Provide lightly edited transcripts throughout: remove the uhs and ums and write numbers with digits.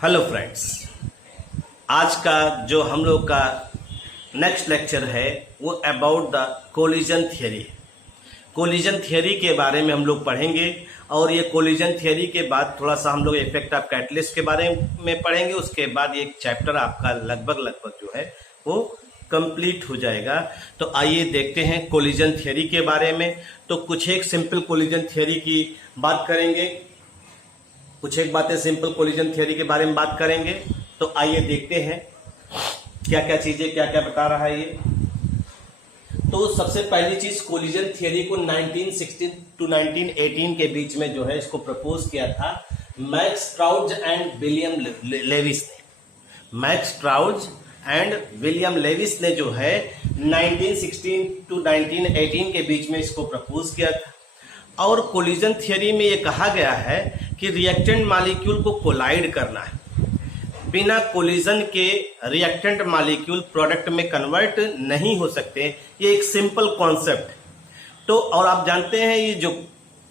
Hello friends, आज का जो हम लोग का नेक्स्ट लेक्चर है वो about the collision theory. Collision theory के बारे में हम लोग पढ़ेंगे और ये कोलिजन थियरी के बाद थोड़ा सा हम लोग इफेक्ट ऑफ कैटलिस्ट के बारे में पढ़ेंगे। उसके बाद एक चैप्टर आपका लगभग जो है वो कंप्लीट हो जाएगा। तो आइए देखते हैं कोलिजन थियरी के बारे में। तो कुछ एक सिंपल कोलिजन थियरी की बात करेंगे, कुछ एक बातें सिंपल कोलिजन थियरी के बारे में बात करेंगे। तो आइए देखते हैं क्या क्या चीजें क्या क्या बता रहा है ये। तो सबसे पहली चीज, कोलिजन थियरी को 1916 टू 1918 के बीच में जो है इसको प्रपोज किया था मैक्स ट्राउज एंड विलियम लेविस ने। मैक्स ट्राउज एंड विलियम लेविस ने जो है 1916 टू 1918 के बीच में इसको प्रपोज किया था। और कोलिजन थियरी में ये कहा गया है कि रिएक्टेंट मॉलिक्यूल को कोलाइड करना है। बिना कोलिजन के रिएक्टेंट मॉलिक्यूल प्रोडक्ट में कन्वर्ट नहीं हो सकते। ये एक सिंपल कॉन्सेप्ट। तो और आप जानते हैं ये जो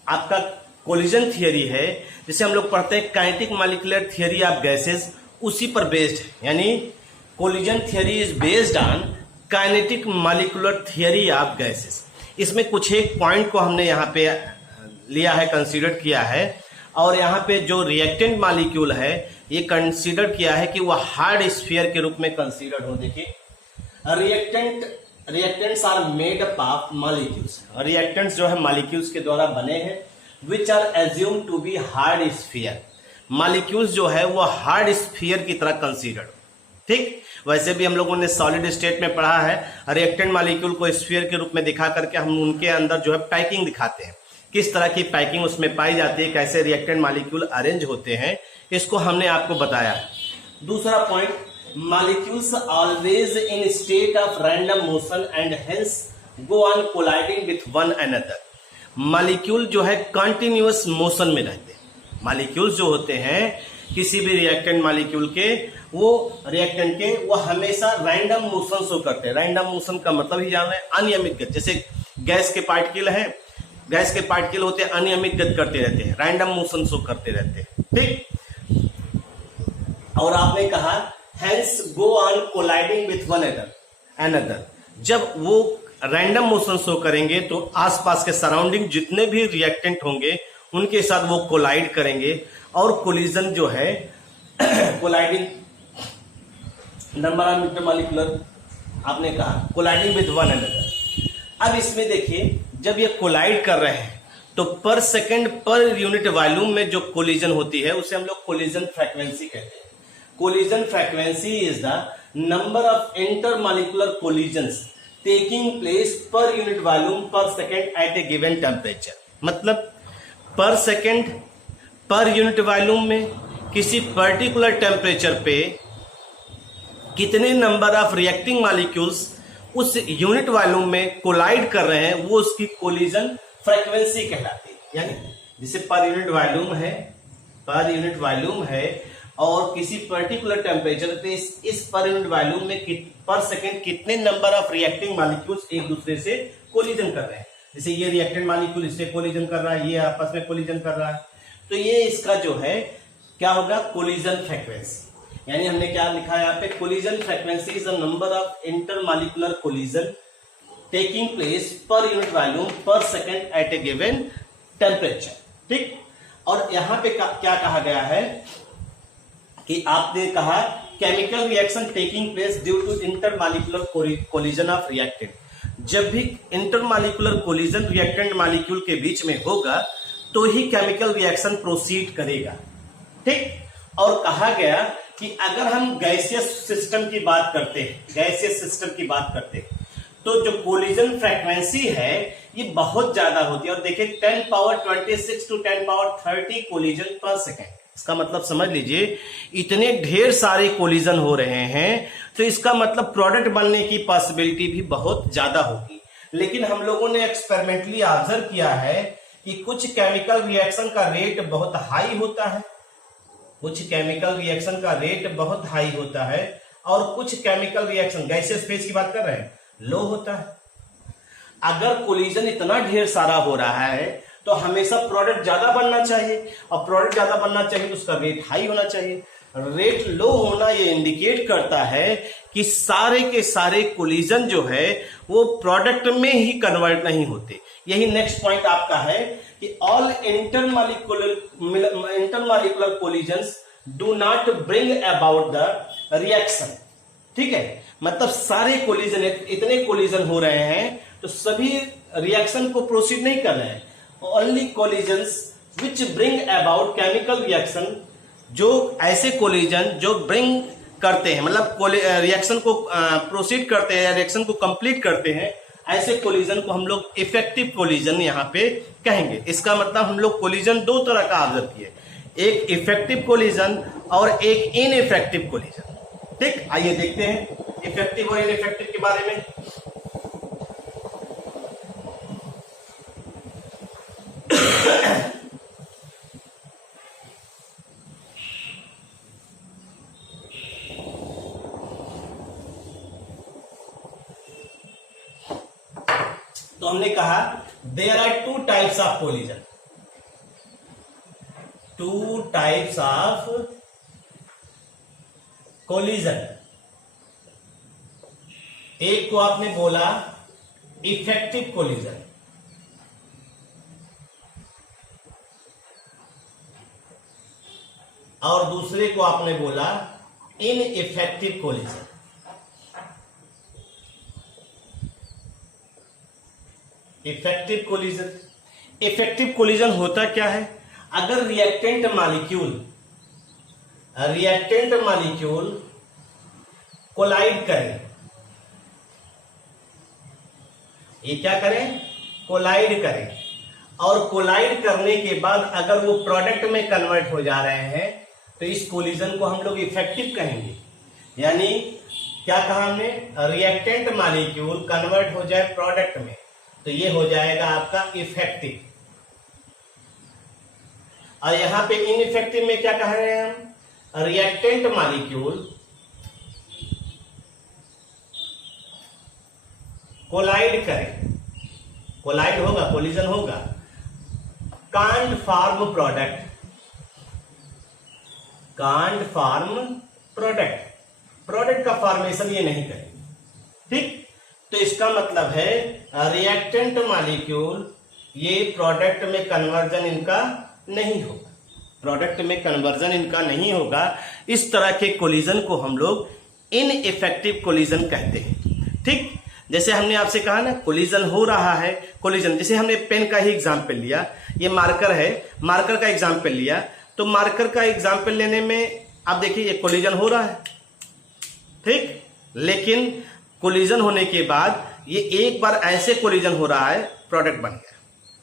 आपका कोलिजन थियरी है, जिसे हम लोग पढ़ते हैं kinetic molecular theory of gases, उसी पर बेस्ड है। यानी collision theory is based on kinetic molecular theory of gases. इसमें कुछ एक पॉइंट को हमने यहाँ पे लिया है, कंसीडर किया है। और यहाँ पे जो रिएक्टेंट मॉलिक्यूल है ये कंसीडर किया है कि वह हार्ड स्फीयर के रूप में कंसीडर हो। देखिए, reactants are made up of molecules. Reactants जो है मॉलिक्यूल्स के द्वारा बने हैं, which are assume to be hard sphere. Molecules जो है वो हार्ड स्फीयर की तरह कंसीडर। ठीक, वैसे भी हम लोगों ने सॉलिड स्टेट में पढ़ा है, रिएक्टेंट मॉलिक्यूल को स्फीयर के रूप में दिखा करके हम उनके अंदर जो है पैकिंग दिखाते हैं, किस तरह की पैकिंग उसमें पाई जाती है, कैसे रिएक्टेंट मॉलिक्यूल अरेंज होते हैं, इसको हमने आपको बताया। दूसरा point, molecules always in state of random motion and hence go on colliding with one another. Molecule जो है कंटिन्यूअस मोशन में रहते हैं। मॉलिक्यूल्स जो होते हैं किसी भी रिएक्टेंट मॉलिक्यूल के, वो रिएक्टेंट के वो हमेशा रैंडम मोशन शो करते हैं। रैंडम मोशन का मतलब ही जान रहे हैं, अनियमित गति। जैसे गैस के पार्टिकल है, गैस के पार्टिकल होते हैं अनियमित गति करते रहते हैं, रैंडम मोशन शो करते रहते हैं। ठीक, और आपने कहा hence go on colliding with one another. जब वो रैंडम मोशन शो करेंगे तो आसपास के सराउंडिंग जितने भी रिएक्टेंट होंगे उनके साथ वो कोलाइड करेंगे। और कोलिजन जो है कोलाइडिंग नंबर ऑफ इंटरमॉलिक्यूलर, आपने कहा कोलाइडिंग विथ वन अनदर। अब इसमें देखिए, जब ये कोलाइड कर रहे हैं तो पर सेकंड पर यूनिट वॉल्यूम में जो कोलिजन होती है उसे हम लोग कोलिजन फ्रीक्वेंसी कहते हैं। Collision frequency is the number of intermolecular collisions taking place पर यूनिट वॉल्यूम पर सेकंड एट ए गिवन टेम्परेचर। मतलब पर सेकंड पर यूनिट वॉल्यूम में किसी पर्टिकुलर टेम्परेचर पे कितने नंबर ऑफ रिएक्टिंग मॉलिक्यूल्स उस यूनिट वॉल्यूम में कोलाइड कर रहे हैं, वो उसकी कोलिजन फ्रीक्वेंसी कहलाती है। यानी जिसे पर यूनिट वॉल्यूम है और किसी पर्टिकुलर टेम्परेचर पे इस पर यूनिट वॉल्यूम में पर सेकंड कितने नंबर ऑफ रिएक्टिंग मॉलिक्यूल्स एक दूसरे से कोलिजन कर रहे हैं। जैसे ये रिएक्टेंट मॉलिक्यूल इससे कोलिजन कर रहा है, ये आपस में कोलिजन कर रहा है, तो ये इसका जो है क्या होगा, कोलिजन फ्रीक्वेंसी। यानी हमने क्या लिखा है यहाँ पे, collision frequency is the number of intermolecular collision taking place पर यूनिट वॉल्यूम पर सेकंड एट ए गिवन टेम्परेचर। ठीक, और यहाँ पे क्या कहा गया है कि आपने कहा chemical reaction taking place due to intermolecular collision of reactant. जब भी इंटरमॉलिक्यूलर कोलिजन रिएक्टेंट मॉलिक्यूल के बीच में होगा तो ही केमिकल रिएक्शन प्रोसीड करेगा। ठीक, और कहा गया कि अगर हम गैसियस सिस्टम की बात करते हैं, तो जो कोलिजन फ्रीक्वेंसी है ये बहुत ज्यादा होती है। और देखिए 10 पावर 26 टू 10 पावर 30 कोलिजन पर सेकेंड। इसका मतलब समझ लीजिए, इतने ढेर सारे कोलिजन हो रहे हैं, तो इसका मतलब प्रोडक्ट बनने की पॉसिबिलिटी भी बहुत ज्यादा होगी। लेकिन हम लोगों ने एक्सपेरिमेंटली ऑब्जर्व किया है कि कुछ केमिकल रिएक्शन का रेट बहुत हाई होता है, और कुछ केमिकल रिएक्शन गैसियस फेज की बात कर रहे हैं लो होता है। अगर कोलिजन इतना ढेर सारा हो रहा है तो हमेशा प्रोडक्ट ज्यादा बनना चाहिए, और प्रोडक्ट ज्यादा बनना चाहिए तो उसका रेट हाई होना चाहिए। रेट लो होना ये इंडिकेट करता है कि सारे के सारे कोलिजन जो है वो प्रोडक्ट में ही कन्वर्ट नहीं होते। यही नेक्स्ट पॉइंट आपका है कि all intermolecular collisions do not bring about the reaction. ठीक है, मतलब सारे कोलिजन, इतने कोलिजन हो रहे हैं तो सभी रिएक्शन को प्रोसीड नहीं कर रहे हैं। Only collisions which bring about chemical reaction, जो ऐसे कोलिजन जो ब्रिंग करते हैं, मतलब रिएक्शन को प्रोसीड करते हैं, रिएक्शन को कंप्लीट करते हैं, ऐसे कोलिजन को हम लोग इफेक्टिव कोलिजन यहाँ पे कहेंगे। इसका मतलब हम लोग कोलिजन दो तरह का ऑब्जर्व किए, एक इफेक्टिव कोलिजन और एक इनइफेक्टिव कोलिजन। ठीक, आइए देखते हैं इफेक्टिव और इनइफेक्टिव के बारे में। तो हमने कहा there are two types of collision, two types of collision. एक को आपने बोला इफेक्टिव कोलिजन, और दूसरे को आपने बोला ineffective collision. Effective collision, effective collision होता क्या है? अगर रिएक्टेंट मॉलिक्यूल कोलाइड करें, ये क्या करें? कोलाइड करें, और कोलाइड करने के बाद अगर वो प्रोडक्ट में कन्वर्ट हो जा रहे हैं तो इस कोलिजन को हम लोग इफेक्टिव कहेंगे। यानी क्या कहा हमने? रिएक्टेंट मॉलिक्यूल कन्वर्ट हो जाए प्रोडक्ट में तो ये हो जाएगा आपका इफेक्टिव। और यहां पे इनइफेक्टिव में क्या कह रहे हैं हम? रिएक्टेंट मॉलिक्यूल कोलाइड करें, कोलाइड होगा, कोलिजन होगा, can't form product, can't form product, product का फॉर्मेशन ये नहीं करेंगे। ठीक, तो इसका मतलब है रिएक्टेंट मॉलिक्यूल ये प्रोडक्ट में कन्वर्जन इनका नहीं होगा, प्रोडक्ट में कन्वर्जन इनका नहीं होगा। इस तरह के कोलिजन को हम लोग इनइफेक्टिव कोलिजन कहते हैं। ठीक, जैसे हमने आपसे कहा ना कोलिजन हो रहा है, कोलिजन जैसे हमने पेन का ही एग्जाम्पल लिया, ये मार्कर है, मार्कर का एग्जाम्पल लिया, तो मार्कर का एग्जाम्पल लेने में आप देखिए ये कोलिजन हो रहा है। ठीक, लेकिन कोलिजन होने के बाद ये एक बार ऐसे कोलिजन हो रहा है, प्रोडक्ट बन गया,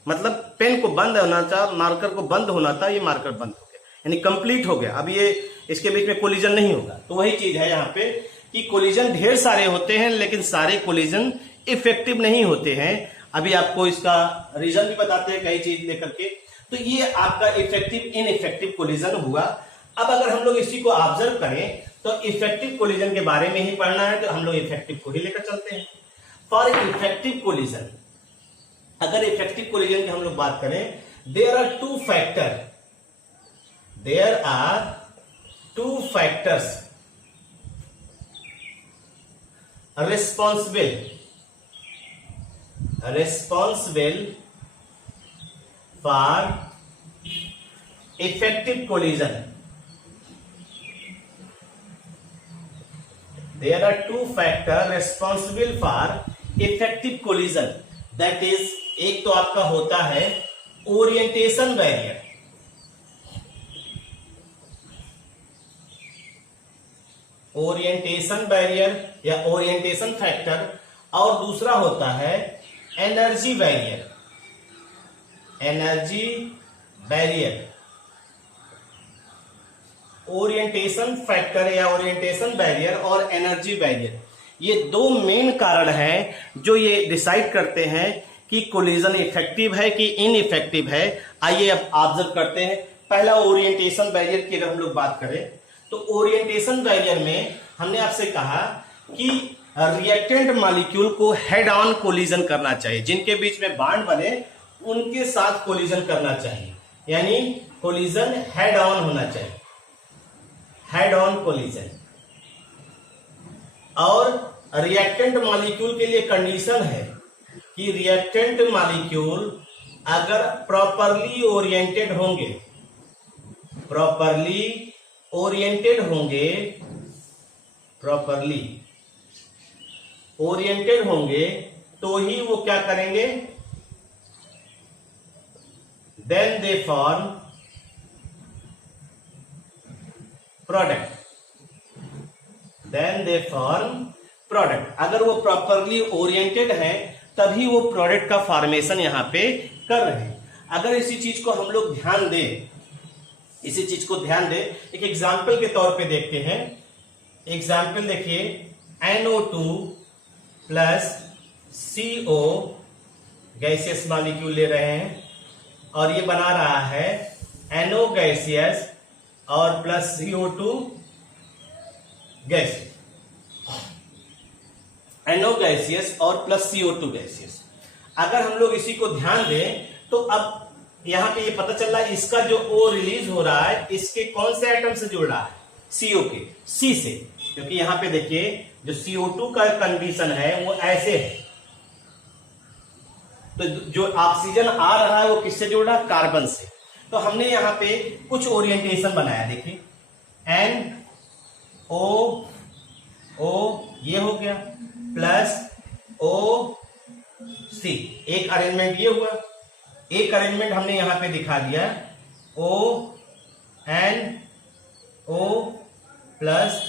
मतलब पेन को बंद होना था, मार्कर को बंद होना था, ये मार्कर बंद हो गया, यानी कंप्लीट हो गया। अब ये इसके बीच में कोलिजन नहीं होगा। तो वही चीज है यहाँ पे कि कोलिजन ढेर सारे होते हैं लेकिन सारे कोलिजन इफेक्टिव नहीं होते हैं। अभी आपको इसका रीजन भी बताते हैं कई चीज लेकर के। तो ये आपका इफेक्टिव इनइफेक्टिव कोलिजन हुआ। अब अगर हम लोग इसी को ऑब्जर्व करें तो इफेक्टिव कोलिजन के बारे में ही पढ़ना है, तो हम लोग इफेक्टिव को ही लेकर चलते हैं। फॉर इफेक्टिव कोलिजन, अगर इफेक्टिव कोलिजन की हम लोग बात करें, there are two factors responsible for effective collision. There are two factors responsible for effective collision. That is, एक तो आपका होता है ओरिएंटेशन बैरियर, ओरिएंटेशन बैरियर या ओरिएंटेशन फैक्टर, और दूसरा होता है energy barrier, energy barrier. Orientation factor या ओरिएंटेशन बैरियर और एनर्जी बैरियर, ये दो मेन कारण हैं जो ये डिसाइड करते हैं कि कोलिजन इफेक्टिव है कि इनइफेक्टिव है। आइए अब ऑब्जर्व करते हैं। पहला ओरिएंटेशन बैरियर की अगर हम लोग बात करें तो ओरिएंटेशन बैरियर में हमने आपसे कहा कि रिएक्टेंट मॉलिक्यूल को हेड ऑन कोलिजन करना चाहिए, जिनके बीच में बॉन्ड बने उनके साथ कोलिजन करना चाहिए, यानी कोलिजन हेड ऑन होना चाहिए, हेड ऑन कोलिजन। और रिएक्टेंट मॉलिक्यूल के लिए कंडीशन है कि रिएक्टेंट मॉलिक्यूल अगर प्रॉपरली ओरिएंटेड होंगे, प्रॉपरली ओरिएंटेड होंगे तो ही वो क्या करेंगे, देन दे फॉर्म प्रोडक्ट, अगर वो प्रॉपरली ओरिएंटेड है तभी वो प्रोडक्ट का फॉर्मेशन यहां पे कर रहे हैं। अगर इसी चीज को हम लोग ध्यान दें, एक एग्जाम्पल के तौर पे देखते हैं। एग्जाम्पल देखिए, NO2 plus CO gaseous molecule ले रहे हैं और ये बना रहा है NO गैसियस और plus CO2 gaseous, NO gaseous और प्लस CO2 गैसियस। अगर हम लोग इसी को ध्यान दें तो अब यहां पे ये पता चल रहा है इसका जो O रिलीज हो रहा है इसके कौन से एटम से जुड़ रहा है, CO के, C से, क्योंकि यहां पे देखिए जो CO2 का कंडीशन है वो ऐसे है, तो जो ऑक्सीजन आ रहा है वो किससे जुड़ रहा है, कार्बन से। तो हमने यहां पे कुछ ओरिएंटेशन बनाया, देखिए NO ये हो गया प्लस OC, एक अरेंजमेंट ये हुआ, एक अरेंजमेंट हमने यहां पे दिखा दिया NO प्लस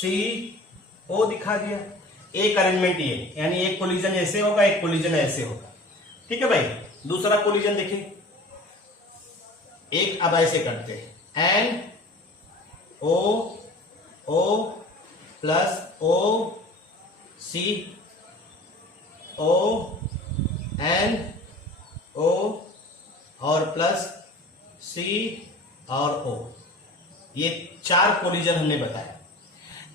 CO दिखा दिया, एक अरेंजमेंट ये, यानी एक कोलिजन ऐसे होगा, एक कोलिजन ऐसे होगा। ठीक है भाई, दूसरा कोलिजन देखिए, एक अब ऐसे करते हैं NO प्लस OC NO और प्लस C और O, ये 4 कोलिजन हमने बताया।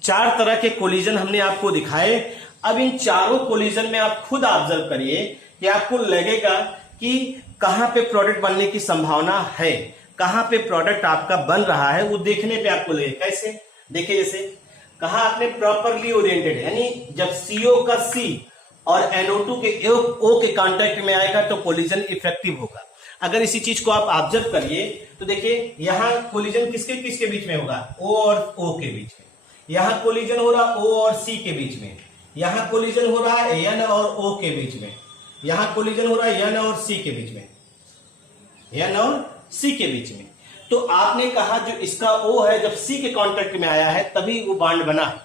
4 तरह के कोलिजन हमने आपको दिखाए। अब इन चारों कोलिजन में आप खुद ऑब्जर्व करिए कि आपको लगेगा कि कहां पे प्रोडक्ट बनने की संभावना है, कहां पे प्रोडक्ट आपका बन रहा है, वो देखने पे आपको लगेगा। कैसे देखिए, जैसे कहा आपने प्रॉपरली ओरिएंटेड, यानी जब CO का C और NO2 के O के कांटेक्ट में आएगा तो कोलिजन इफेक्टिव होगा। अगर इसी चीज को आप ऑब्जर्व करिए तो देखिए यहां कोलिजन किसके किसके बीच में होगा, O और O के बीच में। यहां कोलिजन हो रहा O और C के बीच में, यहां कोलिजन हो रहा है N और O के बीच में, यहां कोलिजन हो रहा है N और C के बीच में, N और C के बीच में। तो आपने कहा जो इसका O है जब C के कांटेक्ट में आया है तभी वो बॉन्ड बना है,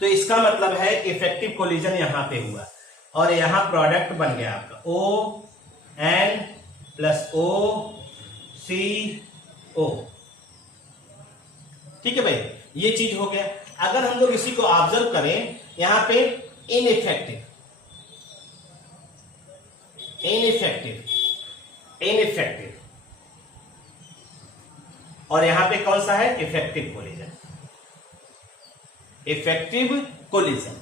तो इसका मतलब है इफेक्टिव कोलिजन यहां पे हुआ और यहां प्रोडक्ट बन गया आपका ON प्लस OCO। ठीक है भाई, ये चीज हो गया। अगर हम लोग इसी को ऑब्जर्व करें, यहां पे इनइफेक्टिव और यहां पे कौन सा है, इफेक्टिव कोलिजन।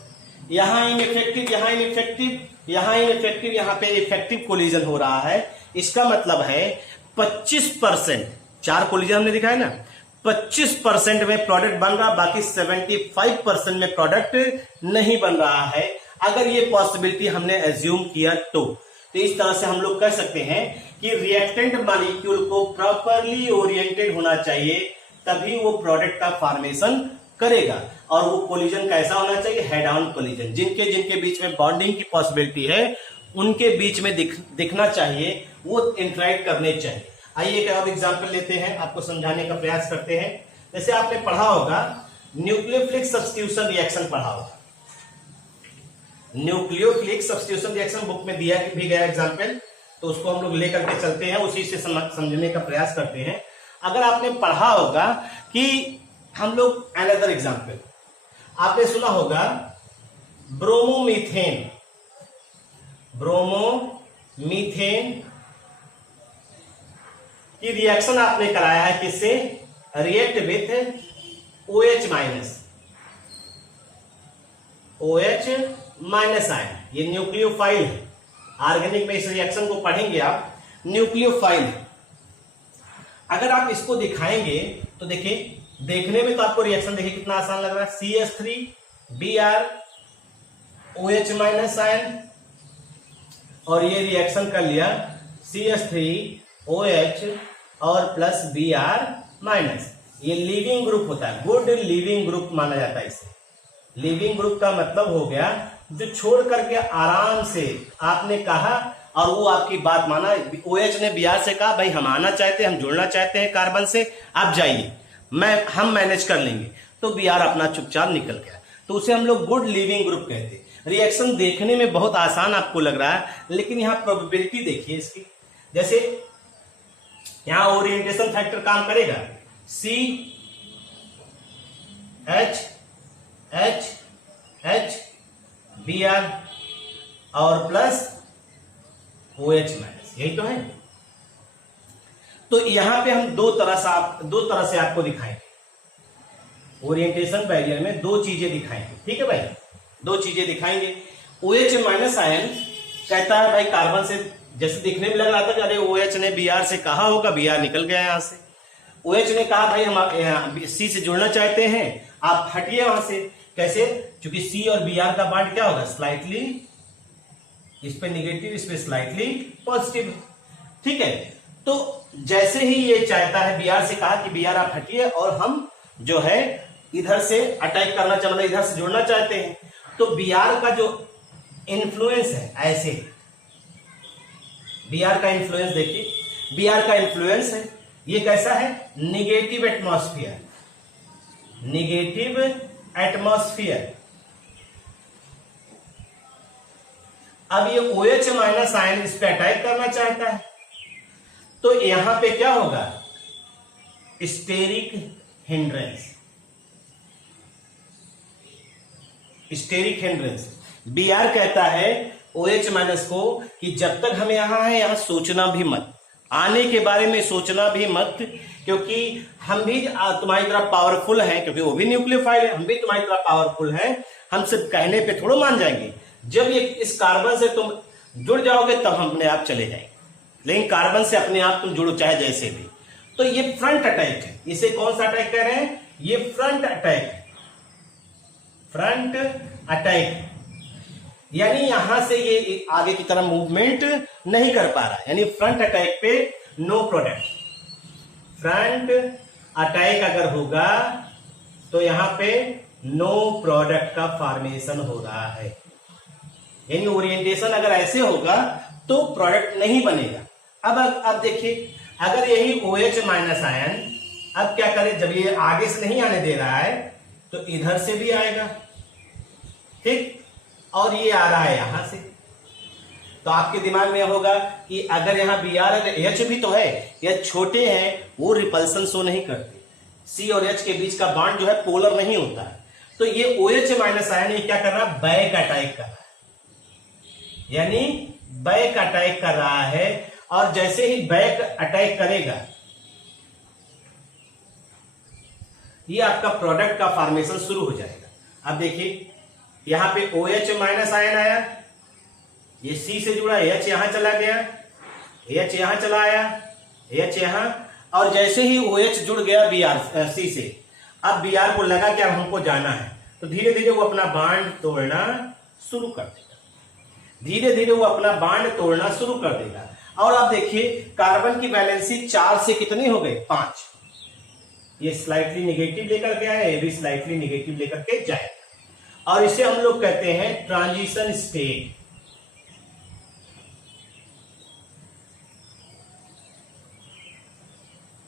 यहां इनइफेक्टिव, यहां इनइफेक्टिव, यहां इनइफेक्टिव, यहां पे इफेक्टिव कोलिजन हो रहा है। इसका मतलब है 25%, 4 कोलिजन हमने दिखाया ना, 25% में प्रोडक्ट बन रहा, बाकी 75% में प्रोडक्ट नहीं बन रहा है। अगर ये पॉसिबिलिटी हमने एज्यूम किया तो इस तरह से हम लोग कह सकते हैं कि रिएक्टेंट मॉलिक्यूल को प्रॉपरली ओरिएंटेड होना चाहिए, तभी वो प्रोडक्ट का फॉर्मेशन करेगा। और वो कोलिजन कैसा होना चाहिए, हेड ऑन कोलिजन। जिनके बीच में बॉन्डिंग की पॉसिबिलिटी है उनके बीच में दिखना चाहिए, वो इंटरैक्ट करने चाहिए। आइए एक और एग्जांपल लेते हैं, आपको समझाने का प्रयास करते हैं। जैसे आपने पढ़ा होगा न्यूक्लियोफिलिक सब्स्टिट्यूशन रिएक्शन पढ़ा होगा, न्यूक्लियोफिलिक सब्स्टिट्यूशन रिएक्शन बुक में दिया भी गया एग्जांपल, तो उसको हम लोग लेकर के चलते हैं, उसी से समझने का प्रयास करते हैं। अगर आपने पढ़ा होगा कि हम लोग अनदर एग्जांपल, आपने सुना होगा ब्रोमोमीथेन की रिएक्शन आपने कराया है, किससे, रिएक्ट विथ OH- आयन। ये न्यूक्लियोफाइल है, ऑर्गेनिक में इस रिएक्शन को पढ़ेंगे आप, न्यूक्लियोफाइल है। अगर आप इसको दिखाएंगे तो देखिए देखने में तो आपको रिएक्शन देखिए कितना आसान लग रहा है, CH3 Br OH minus ion, और ये रिएक्शन कर लिया CH3 OH और प्लस Br माइनस। ये लीविंग ग्रुप होता है, गुड लीविंग ग्रुप माना जाता है इसे। लीविंग ग्रुप का मतलब हो गया जो छोड़ करके आराम से आपने कहा और वो आपकी बात माना। OH ने Br से कहा भाई हम आना चाहते हैं, हम जुड़ना चाहते हैं कार्बन से, आप जाइए, हम मैनेज कर लेंगे, तो Br अपना चुपचाप निकल गया, तो उसे हम लोग गुड लीविंग ग्रुप कहते हैं। रिएक्शन देखने में बहुत आसान आपको लग रहा है, लेकिन यहाँ प्रोबेबिलिटी देखिए इसकी। जैसे यहाँ ओरिएंटेशन फैक्टर काम करेगा, CH Br और प्लस OH माइनस, यही तो है। तो यहां पे हम दो तरह से आपको दिखाएंगे, ओरिएंटेशन बैरियर में दो चीजें दिखाएंगे, ठीक है भाई, दो चीजें दिखाएंगे। OH माइनस आयन कहता है भाई कार्बन से, जैसे दिखने में लग रहा था कि अरे OH ने Br से कहा होगा, Br निकल गया यहां से। OH ने कहा भाई हम C से जुड़ना चाहते हैं, आप हटिए वहां से। कैसे? क्योंकि C और Br का बॉन्ड क्या होगा, स्लाइटली, इस पे निगेटिव, इस पे स्लाइटली पॉजिटिव, ठीक है। तो जैसे ही ये चाहता है, Br से कहा कि Br आप हटिए और हम जो है इधर से अटैक करना चाहते, इधर से जुड़ना चाहते हैं, तो Br का जो इन्फ्लुएंस है, ऐसे Br का इन्फ्लुएंस देखिए, Br का इन्फ्लुएंस है, ये कैसा है, निगेटिव एटमॉस्फेयर, निगेटिव एटमॉस्फेयर। अब ये OH माइनस आयन इस पे अटैक करना चाहता है, तो यहां पे क्या होगा, steric hindrance, steric hindrance. Br कहता है OH माइनस को कि जब तक हम यहां हैं, यहां सोचना भी मत, आने के बारे में सोचना भी मत, क्योंकि हम भी तुम्हारी तरह पावरफुल हैं, क्योंकि वो भी न्यूक्लियोफाइल है, हम भी तुम्हारी तरह पावरफुल हैं, हम सिर्फ कहने पे थोड़ा मान जाएंगे। जब ये इस कार्बन से तुम जुड़ जाओगे तब हम अपने आप चले जाएंगे, लेकिन कार्बन से अपने आप तुम जुड़ो चाहे जैसे भी। तो ये फ्रंट अटैक है, इसे कौन सा अटैक कह रहे हैं, ये फ्रंट अटैक है, फ्रंट अटैक, यानी यहां से ये आगे की तरफ मूवमेंट नहीं कर पा रहा, यानी फ्रंट अटैक पे नो प्रोडक्ट। फ्रंट अटैक अगर होगा तो यहां पे नो प्रोडक्ट का फॉर्मेशन हो रहा है, यानी ओरिएंटेशन अगर ऐसे होगा तो प्रोडक्ट नहीं बनेगा। अब देखिए, अगर यही OH माइनस आयन अब क्या करे, जब ये आगे से नहीं आने दे रहा है तो इधर से भी आएगा, ठीक, और ये आ रहा है यहां से, तो आपके दिमाग में होगा कि अगर यहां Br है तो H भी तो है, ये छोटे हैं, वो रिपल्सन शो नहीं करते, C और H के बीच का बॉन्ड जो है पोलर नहीं होता है, तो ये OH माइनस आयन ये क्या कर रहा है, बैक अटैक कर रहा है, यानी बैक अटैक कर रहा है, और जैसे ही बैक अटैक करेगा ये आपका प्रोडक्ट का फॉर्मेशन शुरू हो जाएगा। अब देखिए यहां पे OH माइनस आयन आया, ये C से जुड़ा, H यहां चला गया, H यहां चला आया, H यहां, और जैसे ही OH जुड़ गया C से, अब Br को लगा कि अब हमको जाना है, तो धीरे धीरे वो अपना बॉन्ड तोड़ना शुरू कर देगा, धीरे धीरे वो अपना बॉन्ड तोड़ना शुरू कर देगा। और अब देखिए कार्बन की वैलेंसी 4 से कितनी हो गई, 5, ये स्लाइटली निगेटिव लेकर के आया, ये भी स्लाइटली निगेटिव लेकर के जाएगा, और इसे हम लोग कहते हैं ट्रांजिशन स्टेट।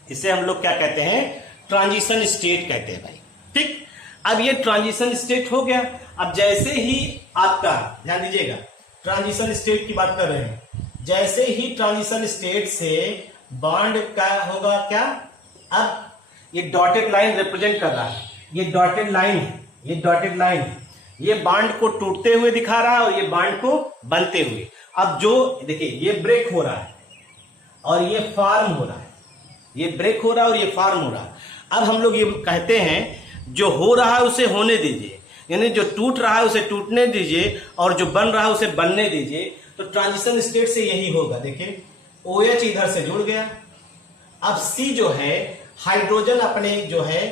इसे हम लोग क्या कहते हैं, ट्रांजिशन स्टेट कहते हैं भाई, ठीक। अब ये ट्रांजिशन स्टेट हो गया। अब जैसे ही आपका, ध्यान दीजिएगा, ट्रांजिशन स्टेट की बात कर रहे हैं, जैसे ही ट्रांजिशन स्टेट से बॉन्ड का होगा क्या, अब ये डॉटेड लाइन रिप्रेजेंट कर रहा है, ये डॉटेड लाइन है, ये डॉटेड लाइन, ये बॉन्ड को टूटते हुए दिखा रहा है और ये बॉन्ड को बनते हुए। अब जो देखिए ये ब्रेक हो रहा है और ये फॉर्म हो रहा है, ये ब्रेक हो रहा है और ये फॉर्म हो रहा है। अब हम लोग ये कहते हैं जो हो रहा है उसे होने दीजिए, यानी जो टूट रहा है उसे टूटने दीजिए और जो बन रहा है उसे बनने दीजिए। तो ट्रांजिशन स्टेट से यही होगा। देखिए OH इधर से जुड़ गया, अब C जो है हाइड्रोजन अपने जो है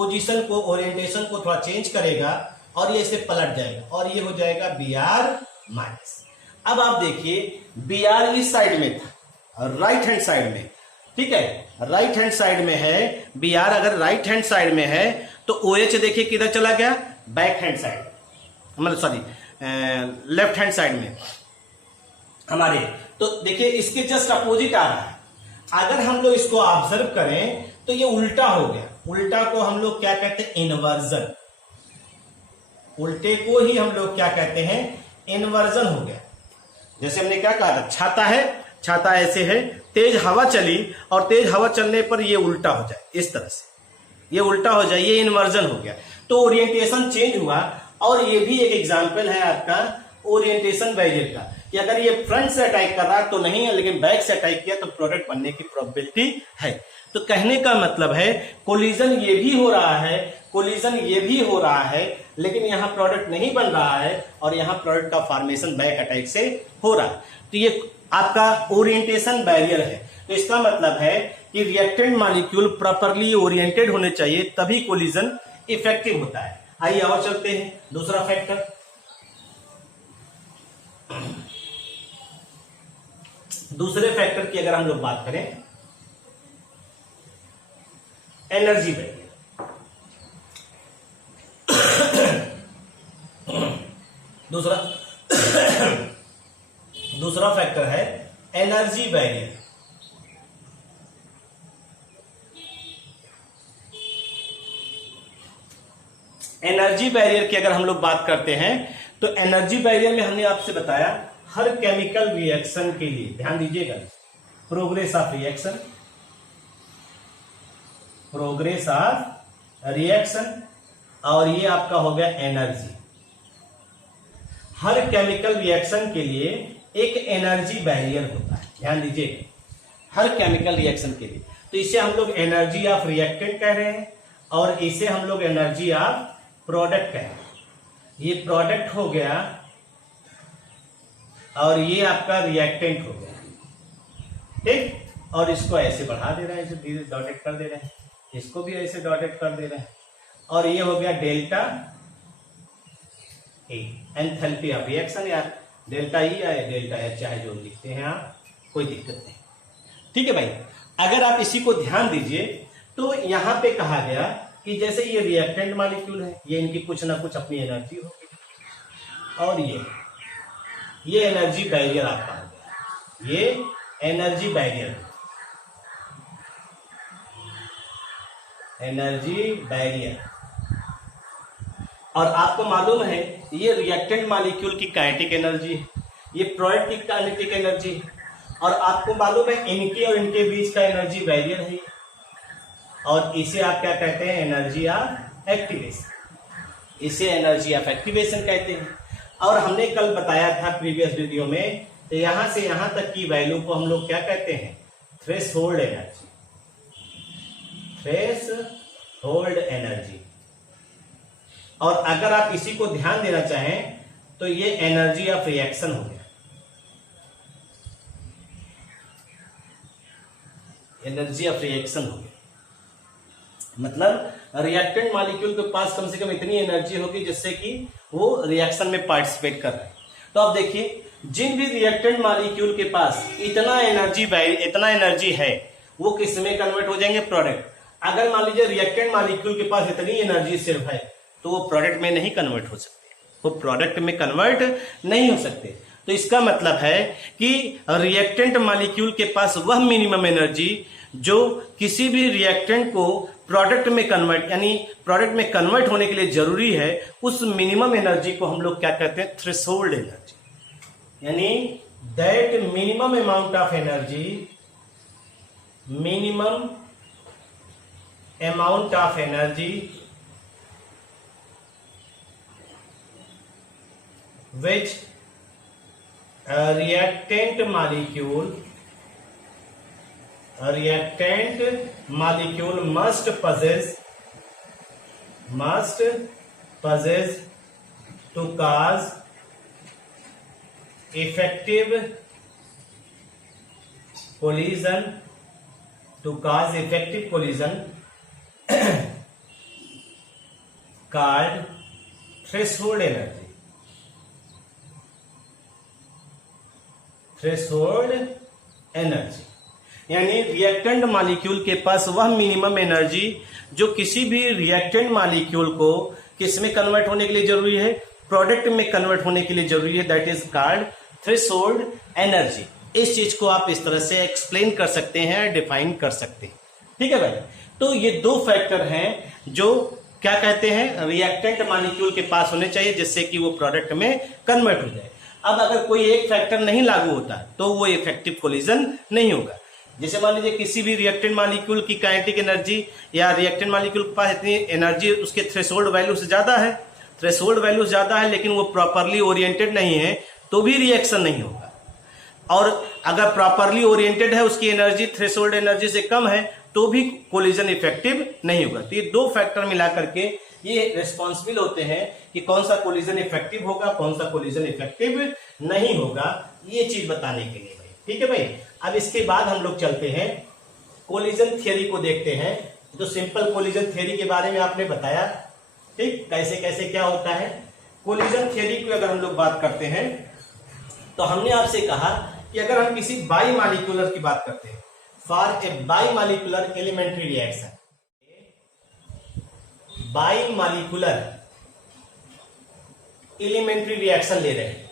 पोजीशन को, ओरिएंटेशन को थोड़ा चेंज करेगा और ये इसे पलट जाएगा और ये हो जाएगा Br माइनस। अब आप देखिए Br इस साइड में था, राइट हैंड साइड में, ठीक है, राइट हैंड साइड में है Br। अगर राइट हैंड साइड में है तो OH देखिए किधर चला गया, बैक हैंड साइड, मतलब सॉरी लेफ्ट हैंड साइड में हमारे। तो देखिए इसके जस्ट अपोजिट आ रहा है। अगर हम लोग इसको ऑब्जर्व करें तो ये उल्टा हो गया। उल्टा को हम लोग क्या कहते हैं, इन्वर्जन। उल्टे को ही हम लोग क्या कहते हैं, इन्वर्जन हो गया। जैसे हमने क्या कहा था, छाता है, छाता ऐसे है, तेज हवा चली और तेज हवा चलने पर ये उल्टा हो जाए, इस तरह से ये उल्टा हो जाए, ये इन्वर्जन हो गया। तो ओरिएंटेशन चेंज हुआ। और ये भी एक एग्जाम्पल है आपका ओरिएंटेशन बैरियर का, कि अगर ये फ्रंट से अटैक कर रहा तो नहीं है, लेकिन बैक से अटैक किया तो प्रोडक्ट बनने की प्रोबेबिलिटी है। तो कहने का मतलब है कोलिजन ये भी हो रहा है, कोलिजन ये भी हो रहा है, लेकिन यहां प्रोडक्ट नहीं बन रहा है और यहां प्रोडक्ट का फॉर्मेशन बैक अटैक से हो रहा है। तो ये आपका ओरिएंटेशन बैरियर है। तो इसका मतलब है कि रिएक्टेंट मॉलिक्यूल प्रॉपरली ओरिएंटेड होने चाहिए, तभी कोलिजन इफेक्टिव होता है। आइए और चलते हैं दूसरा फैक्टर। दूसरे फैक्टर की अगर हम लोग बात करें, एनर्जी बैरियर। दूसरा फैक्टर है एनर्जी बैरियर। एनर्जी बैरियर की अगर हम लोग बात करते हैं तो एनर्जी बैरियर में हमने आपसे बताया हर केमिकल रिएक्शन के लिए, ध्यान दीजिएगा, progress of reaction, progress of reaction, और ये आपका हो गया एनर्जी। हर केमिकल रिएक्शन के लिए एक एनर्जी बैरियर होता है, ध्यान दीजिएगा, हर केमिकल रिएक्शन के लिए। तो इसे हम लोग एनर्जी ऑफ रिएक्टेंट कह रहे हैं और इसे हम लोग एनर्जी ऑफ प्रोडक्ट कह रहे हैं। ये प्रोडक्ट हो गया और ये आपका रिएक्टेंट हो गया, ठीक। और इसको ऐसे बढ़ा दे रहे हैं, इसे धीरे डॉटेड कर दे रहे हैं, इसको भी ऐसे डॉटेड कर दे रहे हैं, और ये हो गया delta A, enthalpy of reaction, या डेल्टा ई या डेल्टा एच, चाहे जो लिखते हैं आप, कोई दिक्कत नहीं, ठीक है भाई। अगर आप इसी को ध्यान दीजिए तो यहां पे कहा गया कि जैसे ये रिएक्टेंट मॉलिक्यूल है, ये इनकी कुछ ना कुछ अपनी एनर्जी होगी, और ये एनर्जी बैरियर आपका हो गया, ये एनर्जी बैरियर, एनर्जी बैरियर। और आपको मालूम है ये रिएक्टेंट मॉलिक्यूल की काइनेटिक एनर्जी है, ये प्रोडक्ट की काइनेटिक एनर्जी है, और आपको मालूम है इनके और इनके बीच का एनर्जी बैरियर है, और इसे आप क्या कहते हैं, एनर्जी ऑफ एक्टिवेशन, इसे एनर्जी ऑफ एक्टिवेशन कहते हैं। और हमने कल बताया था प्रीवियस वीडियो में, तो यहां से यहां तक की वैल्यू को हम लोग क्या कहते हैं, थ्रेशोल्ड एनर्जी, थ्रेशोल्ड एनर्जी। और अगर आप इसी को ध्यान देना चाहें तो ये एनर्जी ऑफ रिएक्शन हो गया, एनर्जी ऑफ रिएक्शन हो गया। मतलब रिएक्टेंट मॉलिक्यूल के पास कम से कम इतनी एनर्जी होगी जिससे कि वो रिएक्शन में पार्टिसिपेट कर रहे हैं। तो आप देखिए जिन भी रिएक्टेंट मॉलिक्यूल के पास इतना एनर्जी है वो किस में कन्वर्ट हो जाएंगे, प्रोडक्ट। अगर मान लीजिए रिएक्टेंट मॉलिक्यूल के पास इतनी एनर्जी सिर्फ है तो वो प्रोडक्ट में नहीं कन्वर्ट हो सकते, वो प्रोडक्ट में कन्वर्ट नहीं हो सकते। तो इसका मतलब है कि रिएक्टेंट मॉलिक्यूल के पास वह मिनिमम एनर्जी जो किसी भी रिएक्टेंट को प्रोडक्ट में कन्वर्ट, यानी प्रोडक्ट में कन्वर्ट होने के लिए जरूरी है, उस मिनिमम एनर्जी को हम लोग क्या कहते हैं, थ्रेशोल्ड एनर्जी, यानी that minimum amount of energy, minimum amount of energy which a reactant molecule must possess to cause effective collision called threshold energy. Threshold energy यानी रिएक्टेंट मॉलिक्यूल के पास वह मिनिमम एनर्जी जो किसी भी रिएक्टेंट मॉलिक्यूल को किस में कन्वर्ट होने के लिए जरूरी है, प्रोडक्ट में कन्वर्ट होने के लिए जरूरी है, that is called threshold energy. इस चीज को आप इस तरह से एक्सप्लेन कर सकते हैं, डिफाइन कर सकते हैं। ठीक है भाई, तो ये दो फैक्टर हैं जो क्या कहते हैं, रिएक्टेंट मॉलिक्यूल के पास होने चाहिए जिससे कि वो प्रोडक्ट में कन्वर्ट हो जाए। अब अगर कोई एक फैक्टर नहीं लागू होता तो वो इफेक्टिव कोलिजन नहीं होगा। जैसे मान लीजिए किसी भी रिएक्टेंट मॉलिक्यूल की काइनेटिक एनर्जी या रिएक्टेंट मॉलिक्यूल के पास इतनी एनर्जी उसके थ्रेशोल्ड वैल्यू से ज्यादा है, थ्रेशोल्ड वैल्यू ज्यादा है, लेकिन वो प्रॉपरली ओरिएंटेड नहीं है तो भी रिएक्शन नहीं होगा। और अगर प्रॉपरली ओरिएंटेड है, उसकी एनर्जी थ्रेशोल्ड एनर्जी से कम है, तो भी कोलिजन इफेक्टिव नहीं होगा। तो ये दो फैक्टर मिला करके ये रिस्पॉन्सिबल होते हैं कि कौन सा कोलिजन इफेक्टिव होगा, कौन सा कोलिजन इफेक्टिव नहीं होगा, ये चीज बताने के लिए भाई। ठीक है भाई, अब इसके बाद हम लोग चलते हैं कोलिजन थियरी को देखते हैं। तो सिंपल कोलिजन थियरी के बारे में आपने बताया, ठीक, कैसे कैसे क्या होता है। कोलिजन थियरी की अगर हम लोग बात करते हैं तो हमने आपसे कहा कि अगर हम किसी बाई मॉलिक्यूलर की बात करते हैं, for a bimolecular elementary reaction, bimolecular elementary reaction ले रहे हैं,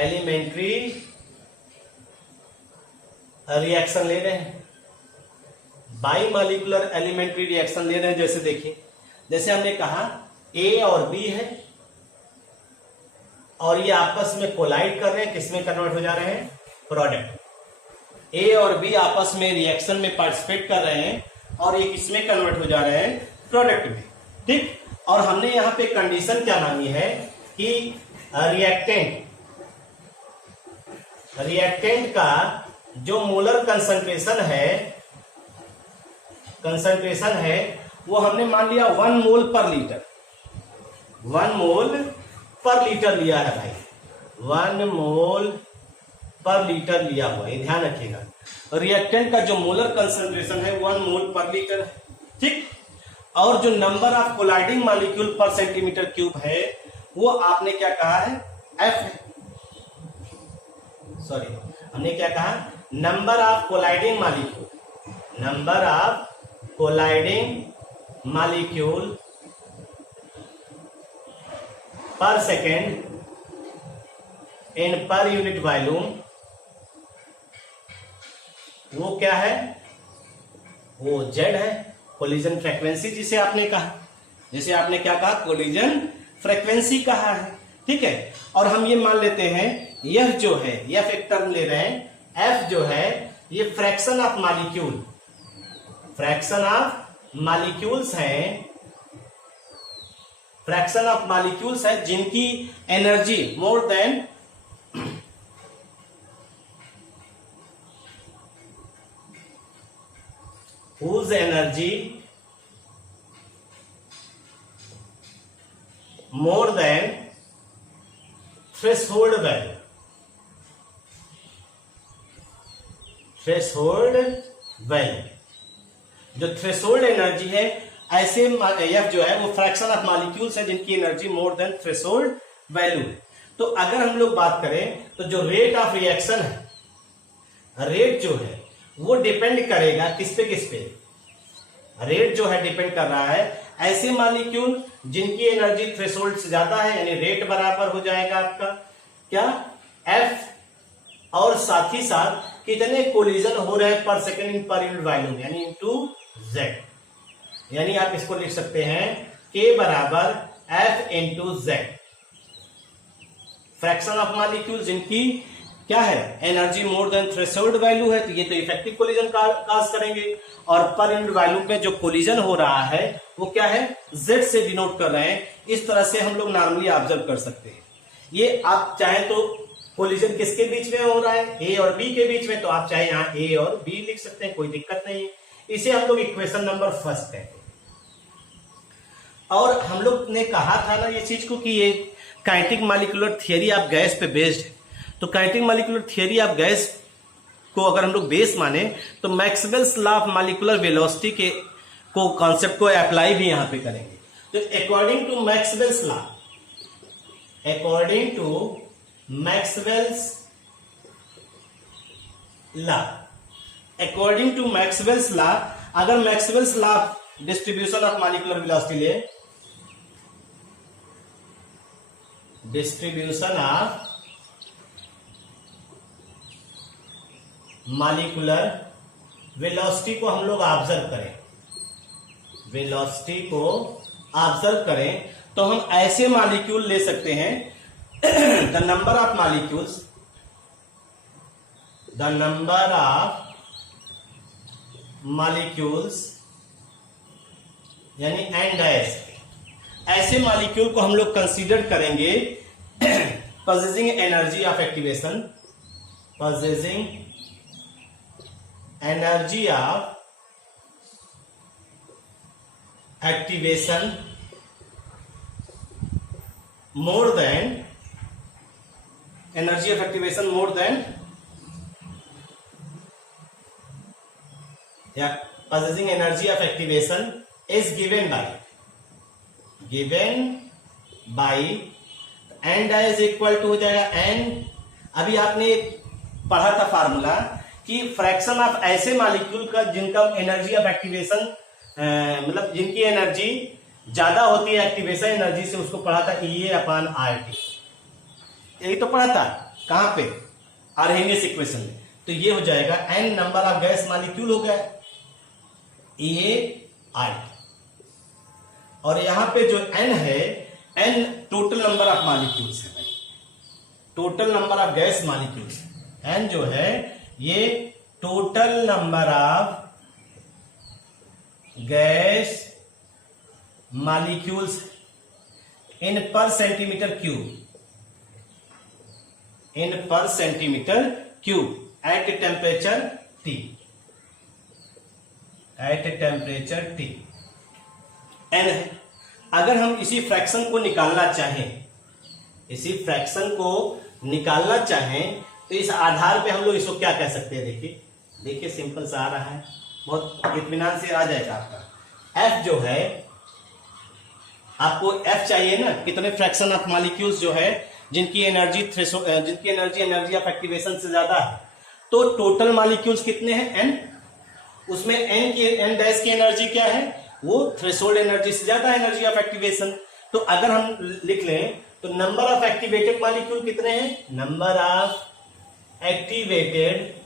एलिमेंट्री रिएक्शन ले रहे हैं, बाई मॉलिक्यूलर एलिमेंट्री रिएक्शन ले रहे हैं। जैसे देखिए, जैसे हमने कहा ए और बी है और ये आपस में कोलाइड कर रहे हैं, किसमें कन्वर्ट हो जा रहे हैं, प्रोडक्ट। ए और बी आपस में रिएक्शन में पार्टिसिपेट कर रहे हैं और ये किसमें कन्वर्ट हो जा रहे हैं, प्रोडक्ट में। ठीक, और हमने यहां पे कंडीशन क्या मांगी है कि रिएक्टेंट का जो मोलर कंसंट्रेशन है वो हमने मान लिया 1 मोल पर लीटर, 1 मोल पर लीटर लिया है भाई, 1 मोल पर लीटर लिया हुआ है, ध्यान रखिएगा। रिएक्टेंट का जो मोलर कंसंट्रेशन है 1 मोल पर लीटर है। ठीक, और जो नंबर ऑफ कोलाइडिंग मॉलिक्यूल पर सेंटीमीटर क्यूब है वो आपने क्या कहा है, एफ है। सॉरी, हमने क्या कहा, number of colliding molecule, number of colliding molecule per second in per unit volume, वो क्या है, वो जेड है, कोलिजन फ्रीक्वेंसी जिसे आपने कहा, जिसे आपने क्या कहा, कोलिजन फ्रीक्वेंसी कहा है। ठीक है, और हम ये मान लेते हैं यह जो है, यह एक टर्म ले रहे हैं, एफ जो है ये fraction of molecule, fraction of molecules हैं, फ्रैक्शन ऑफ मॉलिक्यूल्स है जिनकी energy more than whose energy more than threshold value, threshold value, जो थ्रेशोल्ड एनर्जी है, ऐसे एफ जो है वो फ्रैक्शन ऑफ मॉलिक्यूल्स है जिनकी energy more than threshold value है। तो अगर हम लोग बात करें तो जो रेट ऑफ रिएक्शन है, रेट जो है वो डिपेंड करेगा किस पे, रेट जो है डिपेंड कर रहा है ऐसे मॉलिक्यूल जिनकी एनर्जी थ्रेशोल्ड से ज्यादा है, यानी रेट बराबर हो जाएगा आपका क्या, एफ, और साथ ही साथ कितने कोलिजन हो रहे हैं पर second in per unit volume, यानी इनटू जेड। यानी आप इसको लिख सकते हैं के बराबर F into Z, fraction of molecule जिनकी क्या है, energy more than threshold value है, तो ये तो इफेक्टिव कोलिजन काज करेंगे। और पर यूनिट वैल्यू पे जो कोलिजन हो रहा है वो क्या है, जेड से डिनोट कर रहे हैं। इस तरह से हम लोग नॉर्मली ऑब्जर्व कर सकते हैं। ये आप चाहे तो कोलिजन किसके बीच में हो रहा है, ए और बी के बीच में, तो आप चाहे यहाँ ए और बी लिख सकते हैं, कोई दिक्कत नहीं है। इसे हम लोग इक्वेशन नंबर फर्स्ट कहते हैं। और हम लोग ने कहा था ना ये चीज को कि ये काइनेटिक मॉलिक्यूलर थियरी आप गैस पे बेस्ड है, तो काइनेटिक मॉलिक्यूलर थियरी आप गैस को अगर हम लोग बेस माने तो Maxwell's law of molecular velocity के को कॉन्सेप्ट को अप्लाई भी यहां पे करेंगे। तो according to Maxwell's law, according to Maxwell's law, according to Maxwell's law, अगर Maxwell's law distribution of molecular velocity ले, डिस्ट्रीब्यूशन ऑफ मॉलिक्यूलर वेलोसिटी को हम लोग ऑब्जर्व करें, वेलोसिटी को ऑब्जर्व करें, तो हम ऐसे मॉलिक्यूल ले सकते हैं the number of molecules, the number of molecules यानी एन डैश, ऐसे मॉलिक्यूल को हम लोग कंसीडर करेंगे possessing energy of activation, possessing energy of activation more than, energy of activation more than, या possessing energy of activation is given by N dash equal to हो जाएगा N. अभी आपने पढ़ा था फार्मूला कि फ्रैक्शन ऑफ ऐसे मॉलिक्यूल का जिनका एनर्जी ऑफ एक्टिवेशन मतलब जिनकी एनर्जी ज्यादा होती है एक्टिवेशन एनर्जी से, उसको पढ़ा था EA/RT, यही तो पढ़ा था कहां पे, आर्हेनियस इक्वेशन में। तो ये हो जाएगा N number of gas molecule हो गया EA/RT, और यहां पे जो एन है, N total number of molecules है, total number of gas molecules. N जो है ये total number of gas molecules in per centimetre cube, in per centimetre cube at temperature T, at temperature T N है। अगर हम इसी fraction को निकालना चाहें, इसी फ्रैक्शन को निकालना चाहें, तो इस आधार पे हम लोग इसको क्या कह सकते हैं, देखिए सिंपल सा आ रहा है, बहुत इत्मीनान से आ जाएगा आपका। एफ जो है, आपको एफ चाहिए ना, कितने फ्रैक्शन ऑफ मॉलिक्यूल्स जो है जिनकी एनर्जी एनर्जी ऑफ एक्टिवेशन से ज्यादा है, तो टोटल मॉलिक्यूल्स कितने हैं एन, उसमें एन डैश की एनर्जी क्या है, वो थ्रेशोल्ड एनर्जी से ज्यादा एनर्जी ऑफ एक्टिवेशन। तो अगर हम लिख लें तो नंबर ऑफ एक्टिवेटेड मॉलिक्यूल कितने हैं, नंबर ऑफ एक्टिवेटेड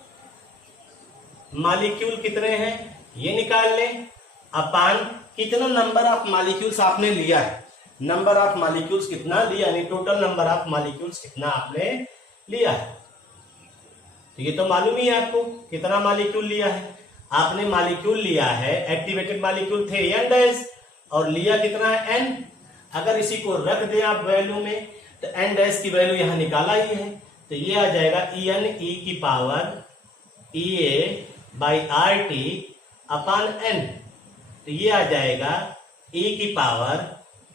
मॉलिक्यूल कितने हैं ये निकाल लें, अपान कितना नंबर ऑफ मॉलिक्यूल्स आपने लिया है, नंबर ऑफ मॉलिक्यूल्स कितना लिया, यानी टोटल नंबर ऑफ मॉलिक्यूल्स कितना आपने लिया है। तो ये तो मालूम ही है आपको कितना मॉलिक्यूल लिया है, आपने मॉलिक्यूल लिया है, एक्टिवेटेड मॉलिक्यूल थे एन डैश, और लिया कितना है एन। अगर इसी को रख दें आप वैल्यू में, तो एन डैश की वैल्यू यहां निकाला ही है, तो ये आ जाएगा EN e की पावर EA/RT अपान एन, तो ये आ जाएगा E की पावर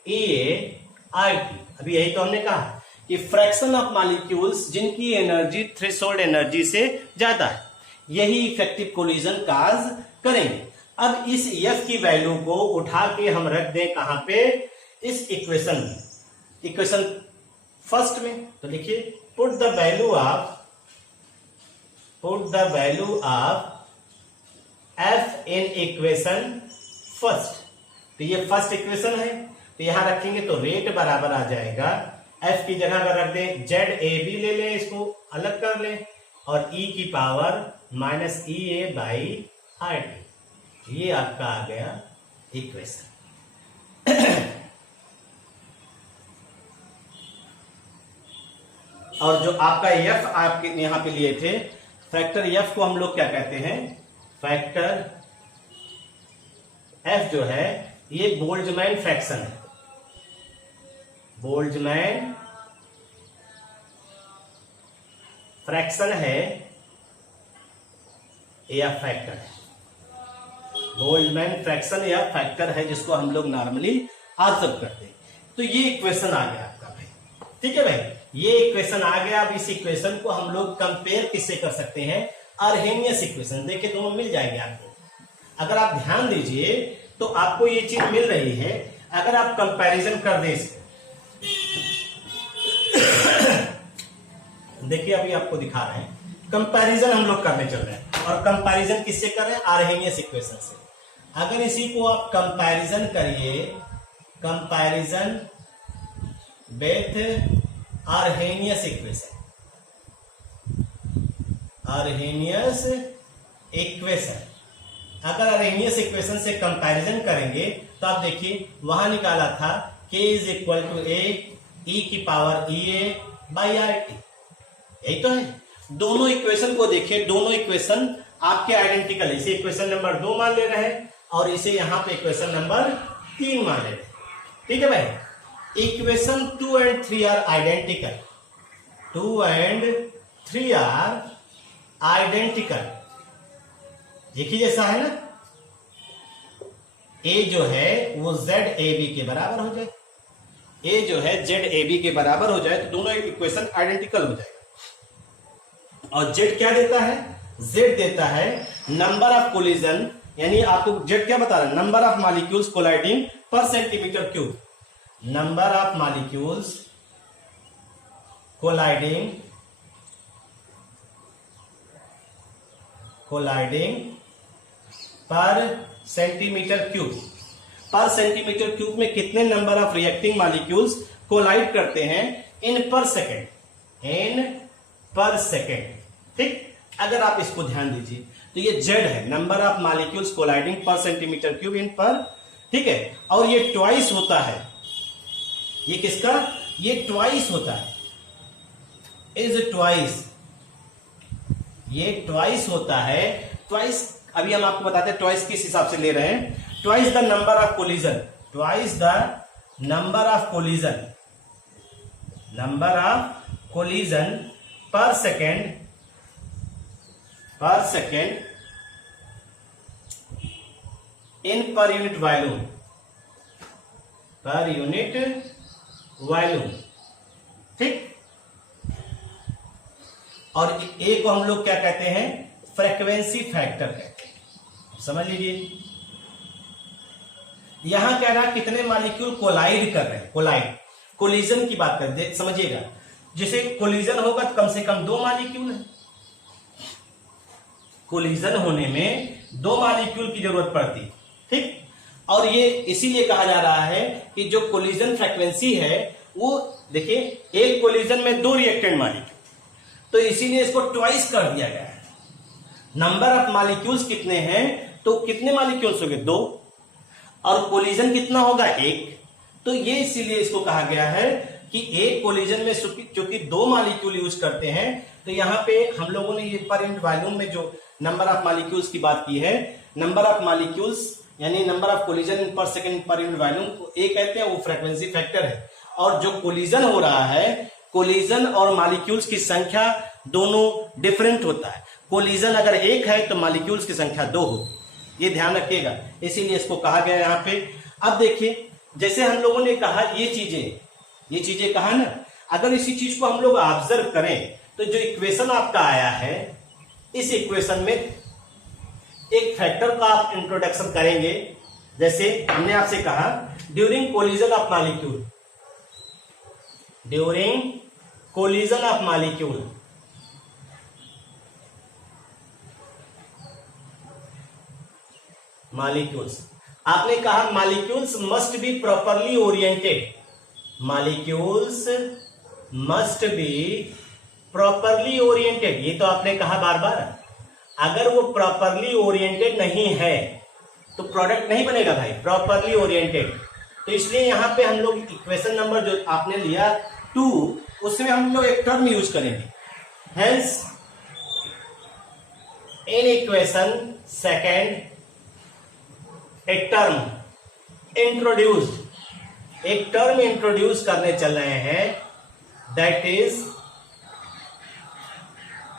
EA/RT। अभी यही तो हमने कहा कि फ्रैक्शन ऑफ मॉलिक्यूल्स जिनकी एनर्जी थ्रेशोल्ड एनर्जी से ज्यादा है, यही इफेक्टिव कोलिजन काज करेंगे। अब इस F की वैल्यू को उठा के हम रख दें कहां पे, इस इक्वेशन में, इक्वेशन फर्स्ट में। तो लिखिए put the value of F in equation first. तो ये फर्स्ट इक्वेशन है, तो यहां रखेंगे तो रेट बराबर आ जाएगा, F की जगह अगर रख दें ZAB ले लें, इसको अलग कर लें, और E की पावर माइनस EA/RT, ये आपका आ गया इक्वेशन। और जो आपका F आपके यहां पे लिए थे, फैक्टर F को हम लोग क्या कहते हैं, फैक्टर F जो है ये बोल्ट्जमैन फ्रैक्शन है, बोल्ट्जमैन फ्रैक्शन है या फैक्टर है, बोल्ट्जमैन फ्रैक्शन या फैक्टर है, जिसको हम लोग नॉर्मली ऑब्जर्व करते हैं। तो ये इक्वेशन आ गया आपका भाई, ठीक है भाई, ये इक्वेशन आ गया। अब इस इक्वेशन को हम लोग कंपेयर किससे कर सकते हैं, आर्हेनियस इक्वेशन। देखिए दोनों मिल जाएंगे आपको। अगर आप ध्यान दीजिए तो आपको ये चीज मिल रही है, अगर आप कंपैरिजन कर दें इसको, देखिए अभी आपको दिखा रहे हैं कंपैरिजन हम लोग करने चल रहे हैं, और कंपैरिजन किससे कर रहे हैं? आर्हेनियस इक्वेशन से। अगर इसी को आप कंपैरिजन करिए, comparison with Arrhenius equation, Arrhenius equation, अगर आर्हेनियस इक्वेशन से कंपैरिजन करेंगे तो आप देखिए वहां निकाला था k इज इक्वल टू ए ई की power E A by R T, यही तो है। दोनों इक्वेशन को देखिए, दोनों इक्वेशन आपके आइडेंटिकल है। इसे इक्वेशन नंबर 2 मान ले रहे हैं और इसे यहां पे इक्वेशन नंबर 3 मान ले रहे हैं, ठीक है भाई। Equation 2 and 3 are identical, 2 and 3 are identical, एक ही जैसा है ना। ए जो है वो जेड ए बी के बराबर हो जाए, ए जो है जेड ए बी के बराबर हो जाए तो दोनों इक्वेशन आइडेंटिकल हो जाएगा। और जेड क्या देता है? जेड देता है नंबर ऑफ कोलिजन, यानी आपको जेड क्या बता रहा है? Number of molecules colliding per centimetre cube, number of molecules colliding per centimetre cube. Per centimetre cube में कितने number of reacting molecules collide करते हैं इन पर सेकेंड, इन पर सेकेंड, ठीक। अगर आप इसको ध्यान दीजिए तो ये जेड है, number of molecules colliding per centimetre cube in पर, ठीक है। और ये ट्वाइस होता है, ये किसका? ये ट्वाइस होता है, इज ट्वाइस, ये ट्वाइस होता है। ट्वाइस अभी हम आपको बताते हैं ट्वाइस किस हिसाब से ले रहे हैं। Twice the number of collision, twice the number of collision, number of collision पर सेकेंड, पर second in per unit volume, पर यूनिट वॉल्यूम, ठीक। और ए को हम लोग क्या कहते हैं? फ्रीक्वेंसी फैक्टर कहते हैं, समझ लीजिए। यहां कह रहा कितने मॉलिक्यूल कोलाइड कर रहे हैं, कोलाइड, कोलिजन की बात कर, समझिएगा। जैसे कोलिजन होगा तो कम से कम 2 मॉलिक्यूल है, कोलिजन होने में 2 मॉलिक्यूल की जरूरत पड़ती, ठीक। और ये इसीलिए कहा जा रहा है कि जो कोलिजन फ्रीक्वेंसी है वो देखिए, एक कोलिजन में 2 रिएक्टेंट मॉलिक्यूल, तो इसीलिए इसको ट्वाइस कर दिया गया है। नंबर ऑफ मॉलिक्यूल्स कितने हैं? तो कितने मॉलिक्यूल्स हो गए? 2, और कोलिजन कितना होगा? 1। तो ये इसीलिए इसको कहा गया है कि एक कोलिजन में चूंकि 2 मॉलिक्यूल यूज करते हैं, तो यहां पे हम लोगों ने ये पर यूनिट वॉल्यूम में जो नंबर ऑफ मॉलिक्यूल्स की बात की है, नंबर ऑफ मॉलिक्यूल्स यानी नंबर ऑफ कोलिजन पर सेकंड पर यूनिट वॉल्यूम को ए कहते हैं, वो फ्रीक्वेंसी फैक्टर है। और जो कोलिजन हो रहा है, कोलिजन और मॉलिक्यूल्स की संख्या दोनों डिफरेंट होता है। कोलिजन अगर 1 है तो मॉलिक्यूल्स की संख्या 2 हो, ये ध्यान रखिएगा, इसीलिए इसको कहा गया यहां पे। अब देखिए, जैसे हम लोगों ने कहा ये चीजें कहा ना, अगर इसी चीज को हम लोग ऑब्जर्व करें तो जो इक्वेशन आपका आया है, इस इक्वेशन में एक फैक्टर का आप इंट्रोडक्शन करेंगे। जैसे हमने आपसे कहा during collision of molecule, during collision of molecule, molecules, आपने कहा molecules must be properly oriented, molecules must be properly oriented, ये तो आपने कहा बार बार। अगर वो प्रॉपरली ओरिएंटेड नहीं है तो प्रोडक्ट नहीं बनेगा भाई, प्रॉपरली ओरिएंटेड। तो इसलिए यहां पे हम लोग इक्वेशन नंबर जो आपने लिया 2, उसमें हम लोग एक टर्म यूज करेंगे। हेंस इन इक्वेशन सेकेंड एक टर्म इंट्रोड्यूस्ड, एक टर्म इंट्रोड्यूस करने चल रहे हैं, दैट इज,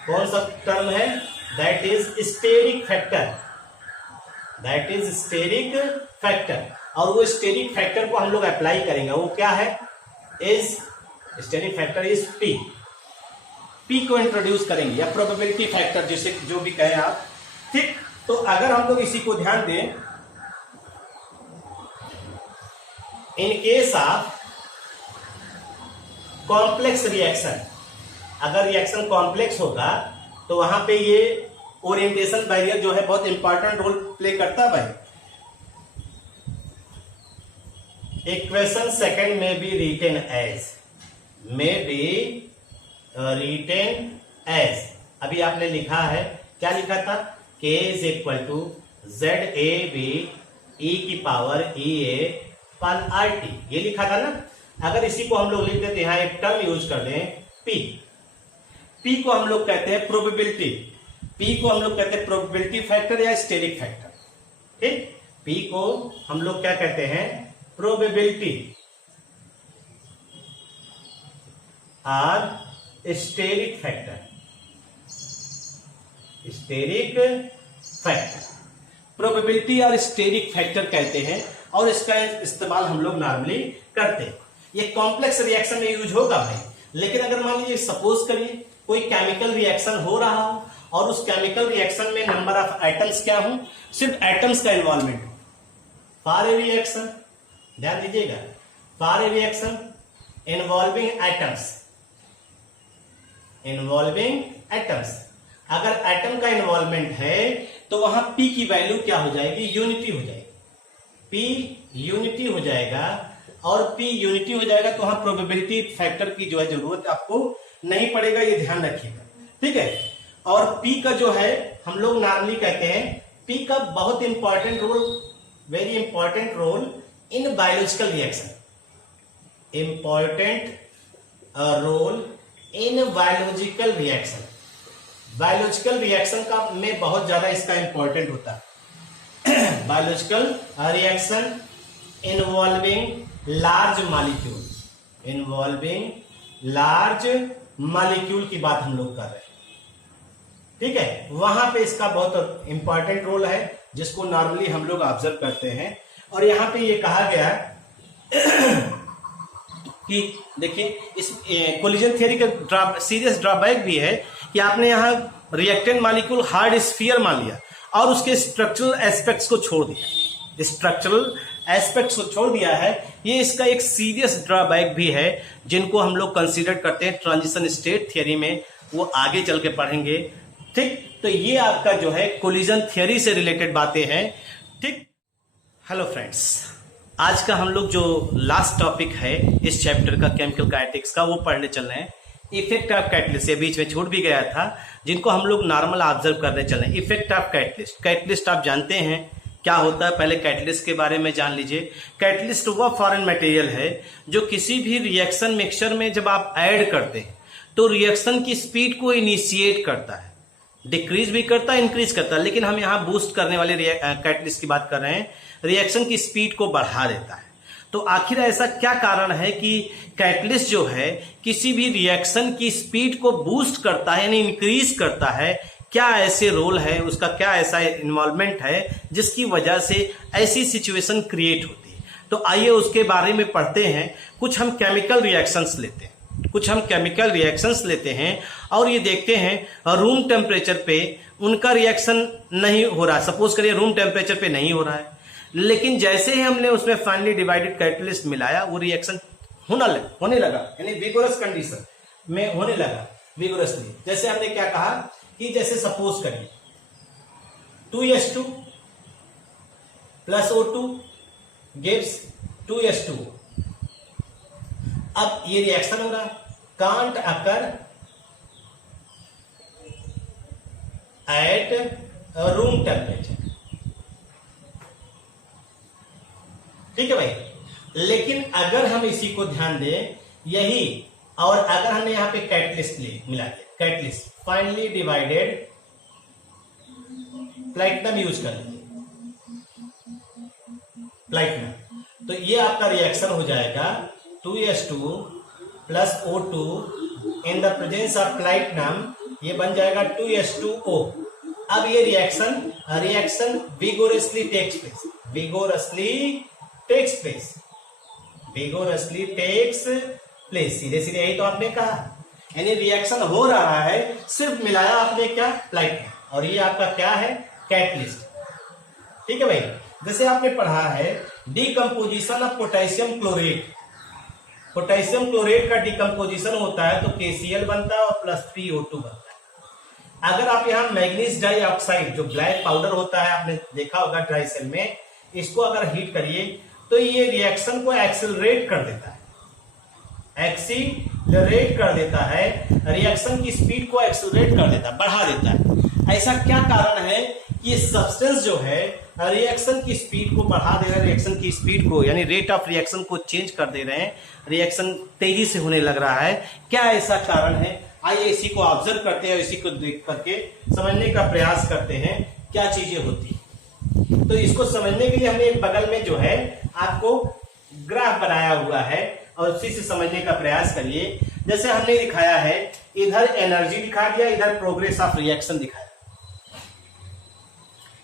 कौन सा टर्म है? That is steric factor, that is steric factor. और वो स्टेरिक फैक्टर को हम लोग अप्लाई करेंगे, वो क्या है? Is steric factor is P, P को इंट्रोड्यूस करेंगे, या प्रोबेबिलिटी फैक्टर जिसे जो भी कहें आप, ठीक। तो अगर हम लोग इसी को ध्यान दें in case of complex reaction, अगर रिएक्शन कॉम्प्लेक्स होगा तो वहां पे ये ओरिएंटेशन बैरियर जो है बहुत इंपॉर्टेंट रोल प्ले करता है भाई। इक्वेशन सेकंड में बी रिटेन एज, अभी आपने लिखा है, क्या लिखा था, k is equal to ZAB e की पावर EA पर RT, ये लिखा था ना। अगर इसी को हम लोग लिख देते, यहां एक टर्म यूज कर दें P को हम लोग कहते हैं प्रोबेबिलिटी, P को हम लोग कहते हैं प्रोबेबिलिटी फैक्टर या स्टेरिक फैक्टर। ठीक, P को हम लोग क्या कहते हैं, प्रोबेबिलिटी और steric factor, steric factor, probability और स्टेरिक फैक्टर कहते हैं, और इसका इस्तेमाल हम लोग नॉर्मली करते हैं। ये कॉम्प्लेक्स रिएक्शन में यूज होगा भाई, लेकिन अगर मान लीजिए सपोज करिए कोई केमिकल रिएक्शन हो रहा हो और उस केमिकल रिएक्शन में नंबर ऑफ एटम्स क्या हो, सिर्फ एटम्स का इन्वॉल्वमेंट हो, फॉर ए रिएक्शन, ध्यान दीजिएगा, for a reaction involving atoms, अगर एटम का इन्वॉल्वमेंट है तो वहां P की वैल्यू क्या हो जाएगी, यूनिटी हो जाएगी, P यूनिटी हो जाएगा, और P यूनिटी हो जाएगा तो वहां प्रोबेबिलिटी फैक्टर की जो है जरूरत आपको नहीं पड़ेगा, ये ध्यान रखिएगा। ठीक है, और P का जो है हम लोग नॉर्मली कहते हैं, P का बहुत important role, very important role in biological reaction, important role in biological reaction, biological reaction का में बहुत ज्यादा इसका इंपॉर्टेंट होता है। Biological reaction involving large molecule की बात हम लोग कर रहे हैं। ठीक है, वहां पे इसका बहुत इंपॉर्टेंट रोल है, जिसको नॉर्मली हम लोग ऑब्जर्व करते हैं। और यहां पे ये कहा गया कि देखिए, इस कोलिजन थियरी का सीरियस ड्रॉबैक भी है कि आपने यहां रिएक्टेंट मॉलिक्यूल हार्ड स्फीयर मान लिया और उसके स्ट्रक्चरल एस्पेक्ट्स को छोड़ दिया, है। ये इसका एक सीरियस ड्रॉबैक भी है, जिनको हम लोग कंसीडर करते हैं ट्रांजिशन स्टेट थियरी में, वो आगे चल के पढ़ेंगे। ठीक, तो ये आपका जो है कोलिजन थियरी से रिलेटेड बातें हैं। ठीक, हेलो फ्रेंड्स, आज का हम लोग जो लास्ट टॉपिक है इस चैप्टर का केमिकल काइनेटिक्स का, वो पढ़ने चल रहे हैं इफेक्ट ऑफ कैटलिस्ट। ये बीच में छूट भी गया था, जिनको हम लोग नॉर्मल ऑब्जर्व करने चल रहे हैं। इफेक्ट ऑफ कैटलिस्ट, कैटलिस्ट आप जानते हैं क्या होता है, पहले कैटलिस्ट के बारे में जान लीजिए। कैटलिस्ट वह फॉरेन मटेरियल है जो किसी भी रिएक्शन मिक्सचर में जब आप ऐड करते हैं तो रिएक्शन की स्पीड को इनिशिएट करता है, डिक्रीज भी करता है, इंक्रीज करता है, लेकिन हम यहाँ बूस्ट करने वाले कैटलिस्ट की बात कर रहे हैं, रिएक्शन की स्पीड को बढ़ा देता है। तो आखिर ऐसा क्या कारण है कि कैटलिस्ट जो है किसी भी रिएक्शन की स्पीड को बूस्ट करता है, यानी इंक्रीज करता है? क्या ऐसे रोल है उसका, क्या ऐसा इन्वॉल्वमेंट है जिसकी वजह से ऐसी सिचुएशन क्रिएट होती है? तो आइए उसके बारे में पढ़ते हैं। कुछ हम केमिकल रिएक्शंस लेते हैं और ये देखते हैं रूम टेम्परेचर पे उनका रिएक्शन नहीं हो रहा। सपोज करिए रूम टेम्परेचर पे नहीं हो रहा है, लेकिन जैसे ही हमने उसमें फाइनली डिवाइडेड कैटलिस्ट मिलाया, वो रिएक्शन होने लगा, यानी विगोरस कंडीशन में होने लगा, विगोरसली। जैसे हमने क्या कहा कि जैसे सपोज करिए 2H2 plus O2 gives 2H2O। अब ये रिएक्शन हो रहा, can't occur at room temperature. ठीक है भाई, लेकिन अगर हम इसी को ध्यान दें यही, और अगर हमने यहां पे कैटलिस्ट मिला दिया, catalyst finally divided platinum use कर लीजिए, प्लैटिनम, तो ये आपका रिएक्शन हो जाएगा 2H2 plus O2 in the presence of platinum, ये बन जाएगा 2H2O। अब ये रिएक्शन विगोरसली टेक्स प्लेस, सीधे सीधे यही तो आपने कहा, यानी रिएक्शन हो रहा है, सिर्फ मिलाया आपने क्या, प्लैटिनम, और ये आपका क्या है, कैटलिस्ट। ठीक है भाई, जैसे आपने पढ़ा है decomposition of potassium chlorate, potassium chlorate का डिकम्पोजिशन होता है तो KCl बनता है और प्लस PO2 बनता है। अगर आप यहाँ मैग्नीज डाइऑक्साइड जो ब्लैक पाउडर होता है, आपने देखा होगा ड्राई सेल में, इसको अगर हीट करिए तो ये रिएक्शन को एक्सेलरेट कर देता है, एक्सीलरेट कर देता है, रिएक्शन की स्पीड को एक्सेलरेट कर देता है, बढ़ा देता है। ऐसा क्या कारण है कि ये सब्सटेंस जो है रिएक्शन की स्पीड को बढ़ा दे रहे हैं, रिएक्शन की स्पीड को यानी रेट ऑफ रिएक्शन को चेंज कर दे रहे हैं, रिएक्शन तेजी से होने लग रहा है। क्या ऐसा कारण है? आइए इसी को ऑब्जर्व करते हैं, इसी को देख करके समझने का प्रयास करते हैं क्या चीजें होती है। तो इसको समझने के लिए हमने एक बगल में जो है आपको ग्राफ बनाया हुआ है और उसी से समझने का प्रयास करिए। जैसे हमने दिखाया है, इधर एनर्जी दिखा दिया, इधर प्रोग्रेस ऑफ रिएक्शन दिखाया।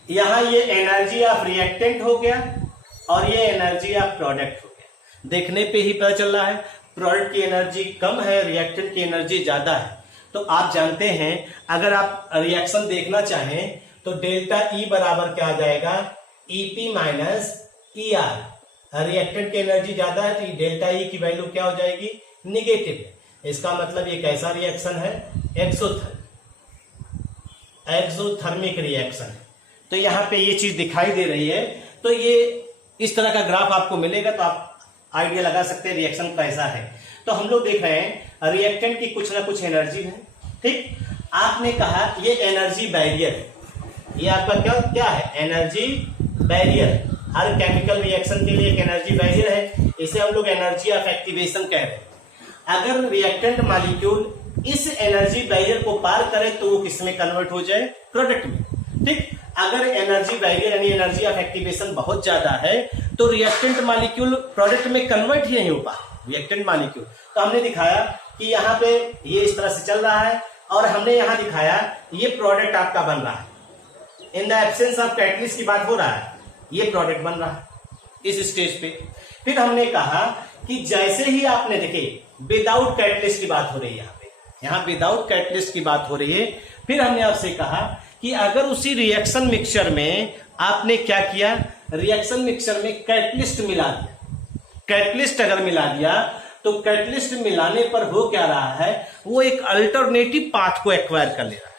यहां ये एनर्जी ऑफ रिएक्टेंट हो गया और ये एनर्जी ऑफ प्रोडक्ट हो गया। देखने पे ही पता चल रहा है प्रोडक्ट की एनर्जी कम है, रिएक्टेंट की एनर्जी ज्यादा है। तो आप जानते हैं अगर आप रिएक्शन देखना चाहें तो डेल्टा ई बराबर क्या आ जाएगा, EP माइनस ER। रिएक्टेंट की एनर्जी ज्यादा है तो डेल्टा ई की वैल्यू क्या हो जाएगी, निगेटिव। इसका मतलब ये कैसा रिएक्शन है, एक्सोथर्मिक रिएक्शन है। तो यहाँ पे ये चीज दिखाई दे रही है। तो ये इस तरह का ग्राफ आपको मिलेगा तो आप आइडिया लगा सकते हैं रिएक्शन कैसा है। तो हम लोग देख रहे हैं रिएक्टेंट की कुछ ना कुछ एनर्जी है, ठीक। आपने कहा ये एनर्जी बैरियर है, ये आपका क्या है, एनर्जी बैरियर। हर केमिकल रिएक्शन के लिए एक एनर्जी बैरियर है, इसे हम लोग एनर्जी ऑफ एक्टिवेशन कह रहे हैं। अगर रिएक्टेंट मॉलिक्यूल इस एनर्जी बैरियर को पार करे तो वो किसमें कन्वर्ट हो जाए, प्रोडक्ट में, ठीक। अगर एनर्जी बैरियर यानी एनर्जी ऑफ एक्टिवेशन बहुत ज्यादा है तो रिएक्टेंट मॉलिक्यूल प्रोडक्ट में कन्वर्ट ही नहीं हो पाए, रिएक्टेंट मॉलिक्यूल। तो हमने दिखाया कि यहाँ पे ये इस तरह से चल रहा है और हमने यहाँ दिखाया ये प्रोडक्ट आपका बन रहा है। In the absence of catalyst की बात हो रहा है, ये प्रोडक्ट बन रहा है इस स्टेज पे। फिर हमने कहा कि जैसे ही आपने देखे विदाउट कैटलिस्ट की बात हो रही है, यहाँ विदाउट कैटलिस्ट की बात हो रही है। फिर हमने आपसे कहा कि अगर उसी रिएक्शन मिक्सचर में आपने क्या किया, रिएक्शन मिक्सचर में कैटलिस्ट मिला दिया, कैटलिस्ट अगर मिला दिया तो कैटलिस्ट मिलाने पर हो क्या रहा है, वो एक अल्टरनेटिव पाथ को एक्वायर कर ले रहा है।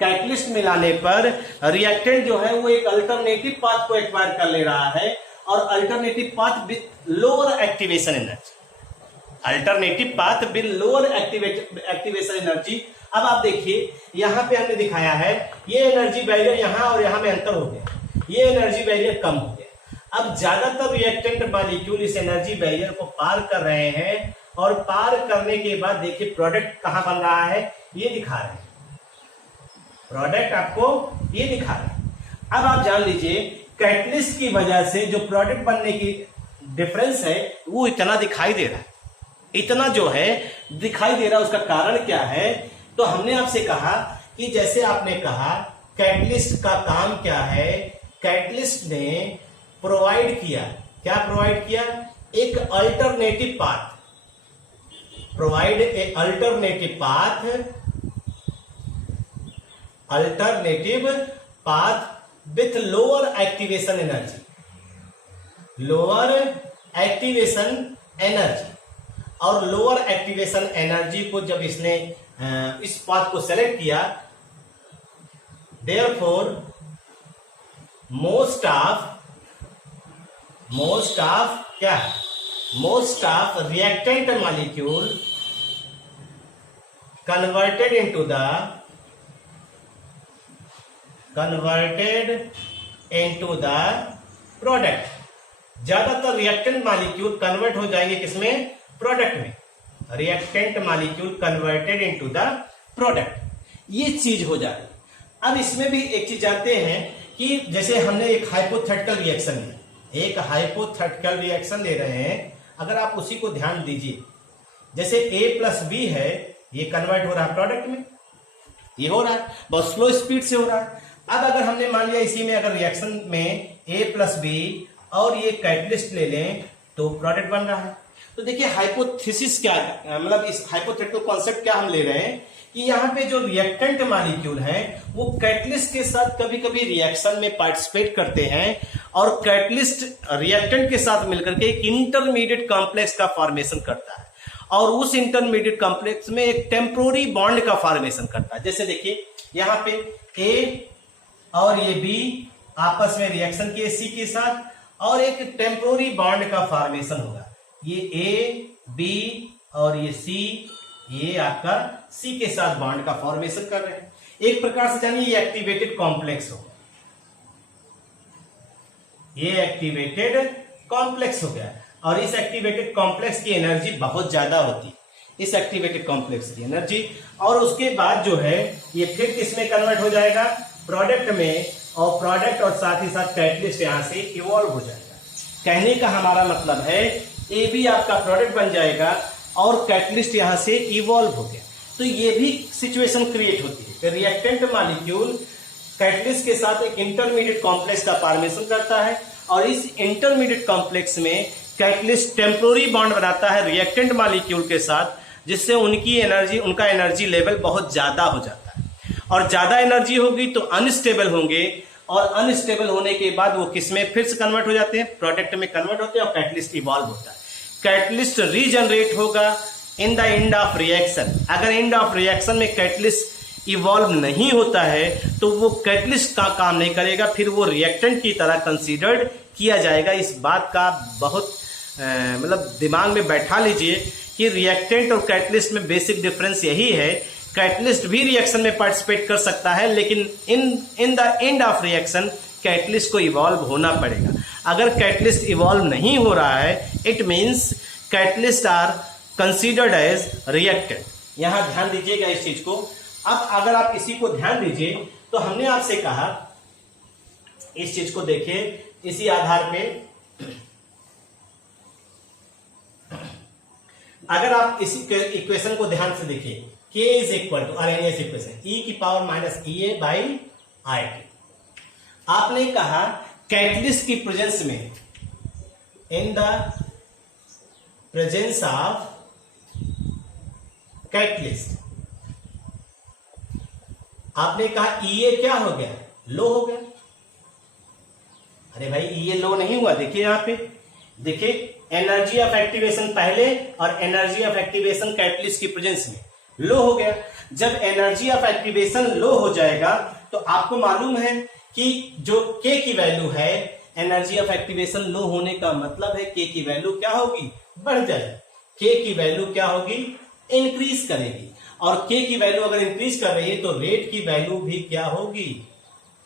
कैटलिस्ट मिलाने पर रिएक्टेंट जो है वो एक अल्टरनेटिव पाथ को एक्वायर कर ले रहा है और alternative path with lower activation energy, alternative path with lower activation energy. अब आप देखिए यहां पे हमने दिखाया है ये एनर्जी बैरियर यहां और यहां में अंतर हो गया, ये एनर्जी बैरियर कम हो गया। अब ज्यादातर रिएक्टेंट मॉलिक्यूल इस एनर्जी बैरियर को पार कर रहे हैं और पार करने के बाद देखिए प्रोडक्ट कहां बन रहा है, ये दिखा रहे हैं, प्रोडक्ट आपको ये दिखा रहे हैं। अब आप जान लीजिए कैटलिस्ट की वजह से जो प्रोडक्ट बनने की डिफरेंस है वो इतना दिखाई दे रहा है, इतना जो है दिखाई दे रहा है। उसका कारण क्या है, तो हमने आपसे कहा कि जैसे आपने कहा कैटलिस्ट का काम क्या है, कैटलिस्ट ने प्रोवाइड किया, क्या प्रोवाइड किया, एक alternative path, provide a alternative path, alternative path with lower activation energy, lower activation energy. और लोअर एक्टिवेशन एनर्जी को जब इसने इस पाथ को सेलेक्ट किया, देयरफॉर मोस्ट ऑफ क्या, most of reactant molecule converted into the product. ज्यादातर reactant molecule convert हो जाएंगे किसमें, प्रोडक्ट में। Reactant molecule converted into the product, ये चीज हो जाती। अब इसमें भी एक चीज जानते हैं कि जैसे हमने एक हाइपोथेटिकल रिएक्शन लिया, एक हाइपोथेटिकल रिएक्शन ले रहे हैं, अगर आप उसी को ध्यान दीजिए, जैसे A+B है, ये कन्वर्ट हो रहा है प्रोडक्ट में, ये हो रहा है बहुत स्लो स्पीड से हो रहा है। अब अगर हमने मान लिया इसी में अगर रिएक्शन में A+B और ये कैटलिस्ट ले लें तो प्रोडक्ट बन रहा है। तो देखिए हाइपोथेसिस क्या मतलब इस हाइपोथेटिकल कॉन्सेप्ट क्या हम ले रहे हैं कि यहाँ पे जो रिएक्टेंट मॉलिक्यूल है वो कैटलिस्ट के साथ कभी कभी रिएक्शन में पार्टिसिपेट करते हैं और कैटलिस्ट रिएक्टेंट के साथ मिलकर के एक इंटरमीडिएट कॉम्प्लेक्स का फॉर्मेशन करता है और उस इंटरमीडिएट कॉम्प्लेक्स में एक टेम्पोररी बॉन्ड का फॉर्मेशन करता है। जैसे देखिए यहाँ पे ए और ये बी आपस में रिएक्शन किए सी के साथ और एक टेम्पोररी बॉन्ड का फॉर्मेशन होगा। ये ए बी और ये सी, ये आपका सी के साथ बॉन्ड का फॉर्मेशन कर रहे हैं। एक प्रकार से जानिए ये एक्टिवेटेड कॉम्प्लेक्स हो, ये एक्टिवेटेड कॉम्प्लेक्स हो गया और इस एक्टिवेटेड कॉम्प्लेक्स की एनर्जी बहुत ज्यादा होती है, इस एक्टिवेटेड कॉम्प्लेक्स की एनर्जी। और उसके बाद जो है ये फिर किसमें कन्वर्ट हो जाएगा, प्रोडक्ट में, और प्रोडक्ट और साथ ही साथ कैटलिस्ट यहां से इवॉल्व हो जाएगा। कहने का हमारा मतलब है ए बी आपका प्रोडक्ट बन जाएगा और कैटलिस्ट यहां से इवॉल्व हो गया। तो ये भी सिचुएशन क्रिएट होती है कि रिएक्टेंट मॉलिक्यूल कैटलिस्ट के साथ एक इंटरमीडिएट कॉम्प्लेक्स का फॉर्मेशन करता है और इस इंटरमीडिएट कॉम्प्लेक्स में कैटलिस्ट टेम्पोररी बॉन्ड बनाता है रिएक्टेंट मॉलिक्यूल के साथ, जिससे उनका एनर्जी लेवल बहुत ज्यादा हो जाता है और ज्यादा एनर्जी होगी तो अनस्टेबल होंगे और अनस्टेबल होने के बाद वो किसमें फिर से कन्वर्ट हो जाते हैं, प्रोडक्ट में कन्वर्ट होते हैं और कैटलिस्ट इवॉल्व होता है। कैटलिस्ट रीजनरेट होगा इन द एंड ऑफ रिएक्शन। अगर एंड ऑफ रिएक्शन में कैटलिस्ट इवॉल्व नहीं होता है तो वो कैटलिस्ट का काम नहीं करेगा, फिर वो रिएक्टेंट की तरह कंसीडर्ड किया जाएगा। इस बात का बहुत मतलब दिमाग में बैठा लीजिए कि रिएक्टेंट और कैटलिस्ट में बेसिक डिफरेंस यही है। कैटलिस्ट भी रिएक्शन में पार्टिसिपेट कर सकता है लेकिन in the end of reaction catalyst को इवॉल्व होना पड़ेगा। अगर कैटलिस्ट इवॉल्व नहीं हो रहा है it means catalyst are considered as reactant. यहां ध्यान दीजिएगा इस चीज को। अब अगर आप इसी को ध्यान दीजिए तो हमने आपसे कहा, इस चीज को देखिए, इसी आधार पे अगर आप इसी इक्वेशन को ध्यान से देखिए, K is equal to Arrhenius equation e की power minus E A by I T. आपने कहा कैटलिस्ट की प्रेजेंस में, in the presence of catalyst, आपने कहा ई ए क्या हो गया, लो हो गया। अरे भाई ई ए लो नहीं हुआ, देखिए यहां पे देखिए एनर्जी ऑफ एक्टिवेशन पहले और एनर्जी ऑफ एक्टिवेशन कैटलिस्ट की प्रेजेंस में लो हो गया। जब एनर्जी ऑफ एक्टिवेशन लो हो जाएगा तो आपको मालूम है कि जो K की वैल्यू है, एनर्जी ऑफ एक्टिवेशन लो होने का मतलब है K की वैल्यू क्या होगी, बढ़ जाएगी। K की वैल्यू क्या होगी, इंक्रीज करेगी और K की वैल्यू अगर इंक्रीज कर रही है तो रेट की वैल्यू भी क्या होगी,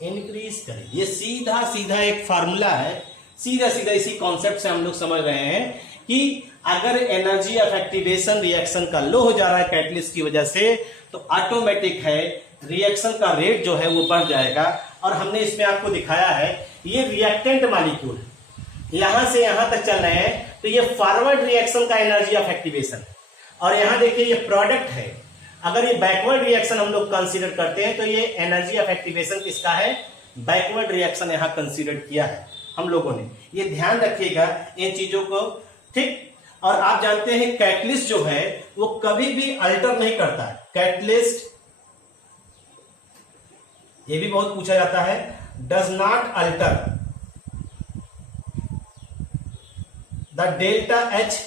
इंक्रीज करेगी। ये सीधा सीधा एक फार्मूला है, सीधा सीधा इसी कॉन्सेप्ट से हम लोग समझ रहे हैं कि अगर एनर्जी ऑफ एक्टिवेशन रिएक्शन का लो हो जा रहा है कैटलिस्ट की वजह से तो ऑटोमेटिक है रिएक्शन का रेट जो है वो बढ़ जाएगा। और हमने इसमें आपको दिखाया है ये रिएक्टेंट मॉलिक्यूल यहां से यहां तक चल रहे हैं तो ये फॉरवर्ड रिएक्शन का एनर्जी ऑफ एक्टिवेशन, और यहां देखिए ये प्रोडक्ट है। अगर ये बैकवर्ड रिएक्शन हम लोग कंसीडर करते हैं तो ये एनर्जी ऑफ एक्टिवेशन किसका है, बैकवर्ड रिएक्शन यहां कंसीडर किया है हम लोगों ने। ये ध्यान रखिएगा इन चीजों को, ठीक। और आप जानते हैं कैटलिस्ट जो है वो कभी भी अल्टर नहीं करता है। कैटलिस्ट, ये भी बहुत पूछा जाता है, does not alter the delta H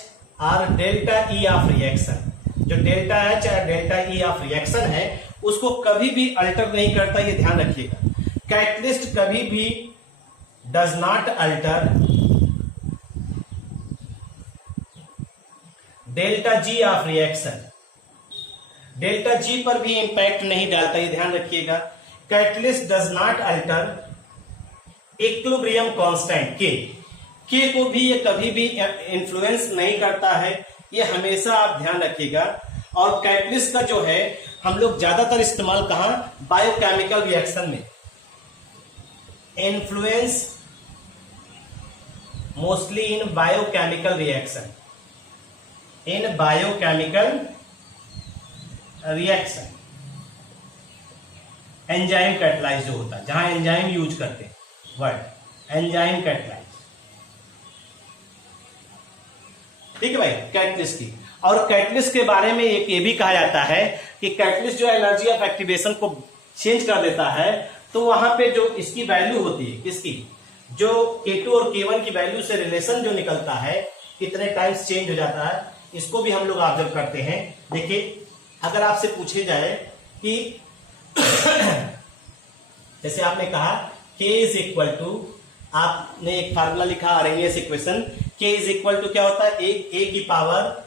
और डेल्टा ई ऑफ रिएक्शन। जो डेल्टा एच और डेल्टा ई ऑफ रिएक्शन है उसको कभी भी अल्टर नहीं करता, ये ध्यान रखिएगा। कैटलिस्ट कभी भी does not alter delta G of reaction, delta G पर भी इंपैक्ट नहीं डालता, ये ध्यान रखिएगा। Catalyst does not alter equilibrium constant के को भी ये कभी भी इन्फ्लुएंस नहीं करता है, ये हमेशा आप ध्यान रखिएगा। और कैटलिस्ट का जो है हम लोग ज्यादातर इस्तेमाल कहां, बायोकेमिकल रिएक्शन में। Influence mostly in biochemical reaction, in biochemical reaction, enzyme catalyse जो होता है, जहां एंजाइम यूज करते हैं वर्ड, एंजाइम कैटलाइज। ठीक है भाई, कैटलिस्ट की। और कैटलिस्ट के बारे में एक ये भी कहा जाता है कि कैटलिस्ट जो एनर्जी ऑफ एक्टिवेशन को चेंज कर देता है, तो वहां पे जो इसकी वैल्यू होती है, किसकी, जो K2 और K1 की वैल्यू से रिलेशन जो निकलता है, कितने टाइम्स चेंज हो जाता है, इसको भी हम लोग ऑब्जर्व करते हैं। देखिए, अगर आपसे पूछे जाए कि जैसे आपने कहा K इज इक्वल टू, आपने एक फार्मूला लिखा Arrhenius equation, K is equal to क्या होता है, ए की power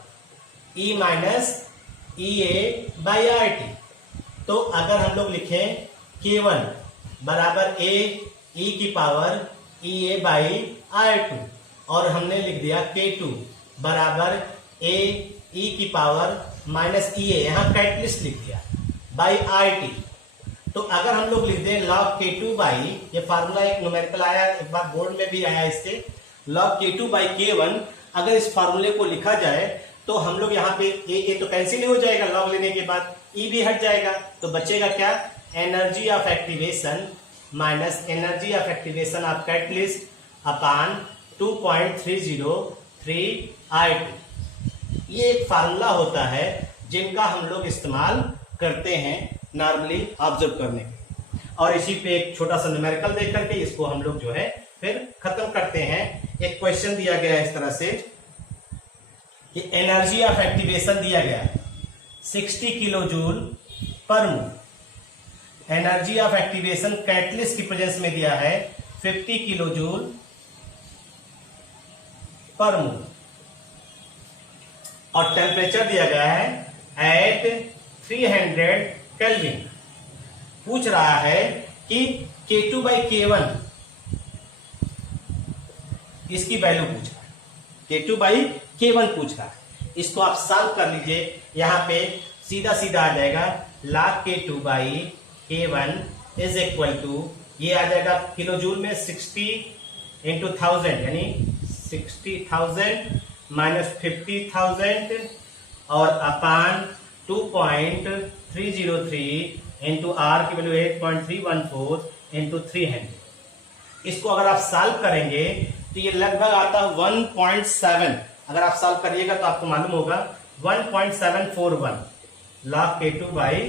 E minus EA by RT। तो अगर हम लोग लिखें K1 बराबर E की पावर EA बाई R2, और हमने लिख दिया K2 बराबर E की पावर माइनस EA, यहां कैटलिस्ट लिख दिया, बाई RT। तो अगर हम लोग लिख दें log K2 बाई, ये फार्मूला एक न्यूमेरिकल आया, एक बार बोर्ड में भी आया इससे, log K2 बाई K1, अगर इस फार्मूले को लिखा जाए तो हम लोग यहाँ पे ये तो कैंसिल हो जाएगा, log लेने के बाद E भी हट जाएगा, तो बचेगा क्या, energy of activation minus energy of activation of catalyst upon 2.303 R2। ये एक फार्मूला होता है जिनका हम लोग इस्तेमाल करते हैं नॉर्मली ऑब्जर्व करने के, और इसी पे एक छोटा सा न्यूमेरिकल देख करके इसको हम लोग जो है फिर खत्म करते हैं। एक क्वेश्चन दिया गया है इस तरह से कि एनर्जी ऑफ एक्टिवेशन दिया गया 60 किलो जूल पर मोल, एनर्जी ऑफ एक्टिवेशन कैटलिस्ट की प्रेजेंस में दिया है 50 किलो जूल पर मोल, और टेम्परेचर दिया गया है एट 300 केल्विन। पूछ रहा है कि K2 बाई K1 इसकी वैल्यू पूछ रहा है, K2 बाई K1 पूछ रहा है। इसको आप सॉल्व कर लीजिए, यहां पे सीधा सीधा आ जाएगा log K2 by K1 is equal to, ये आ जाएगा किलो जूल में 60 इंटू 1000, यानी 60,000 माइनस 50,000 और अपान 2.303 इंटू आर की वैल्यू 8.314 इंटू 300। इसको अगर आप सॉल्व करेंगे तो ये लगभग आता है 1.7, अगर आप सॉल्व करिएगा तो आपको मालूम होगा 1.741 log K2 बाई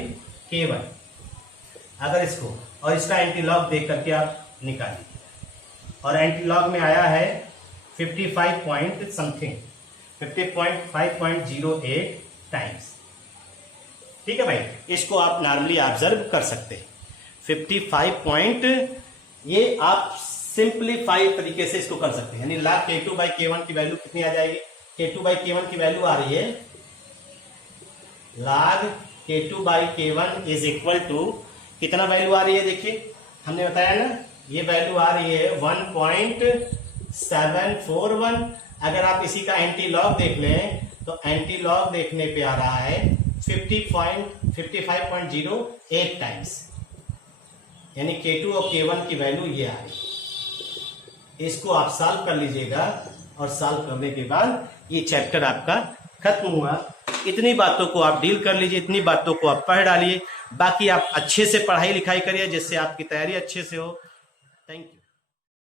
K1। अगर इसको और इसका एंटी लॉग देख करके आप निकालिए, और एंटी लॉग में आया है 55 पॉइंट समथिंग, 50.5.08 टाइम्स। ठीक है भाई, इसको आप नॉर्मली ऑब्जर्व कर सकते हैं 55 पॉइंट, ये आप सिंप्लीफाई तरीके से इसको कर सकते हैं, यानी log K2 बाई K1 की वैल्यू कितनी आ जाएगी, K2 बाई K1 की वैल्यू आ रही है log K2 by K1 is equal to, कितना वैल्यू आ रही है, देखिए हमने बताया ना, ये वैल्यू आ रही है 1.741। अगर आप इसी का एंटी लॉग देख लें तो एंटी लॉग देखने पे आ रहा है 55.08 टाइम्स, यानी K2 और K1 की वैल्यू ये आ रही है। इसको आप सॉल्व कर लीजिएगा, और सॉल्व करने के बाद ये चैप्टर आपका खत्म हुआ। इतनी बातों को आप डील कर लीजिए, इतनी बातों को आप पढ़ डालिए, बाकी आप अच्छे से पढ़ाई लिखाई करिए जिससे आपकी तैयारी अच्छे से हो। Thank you.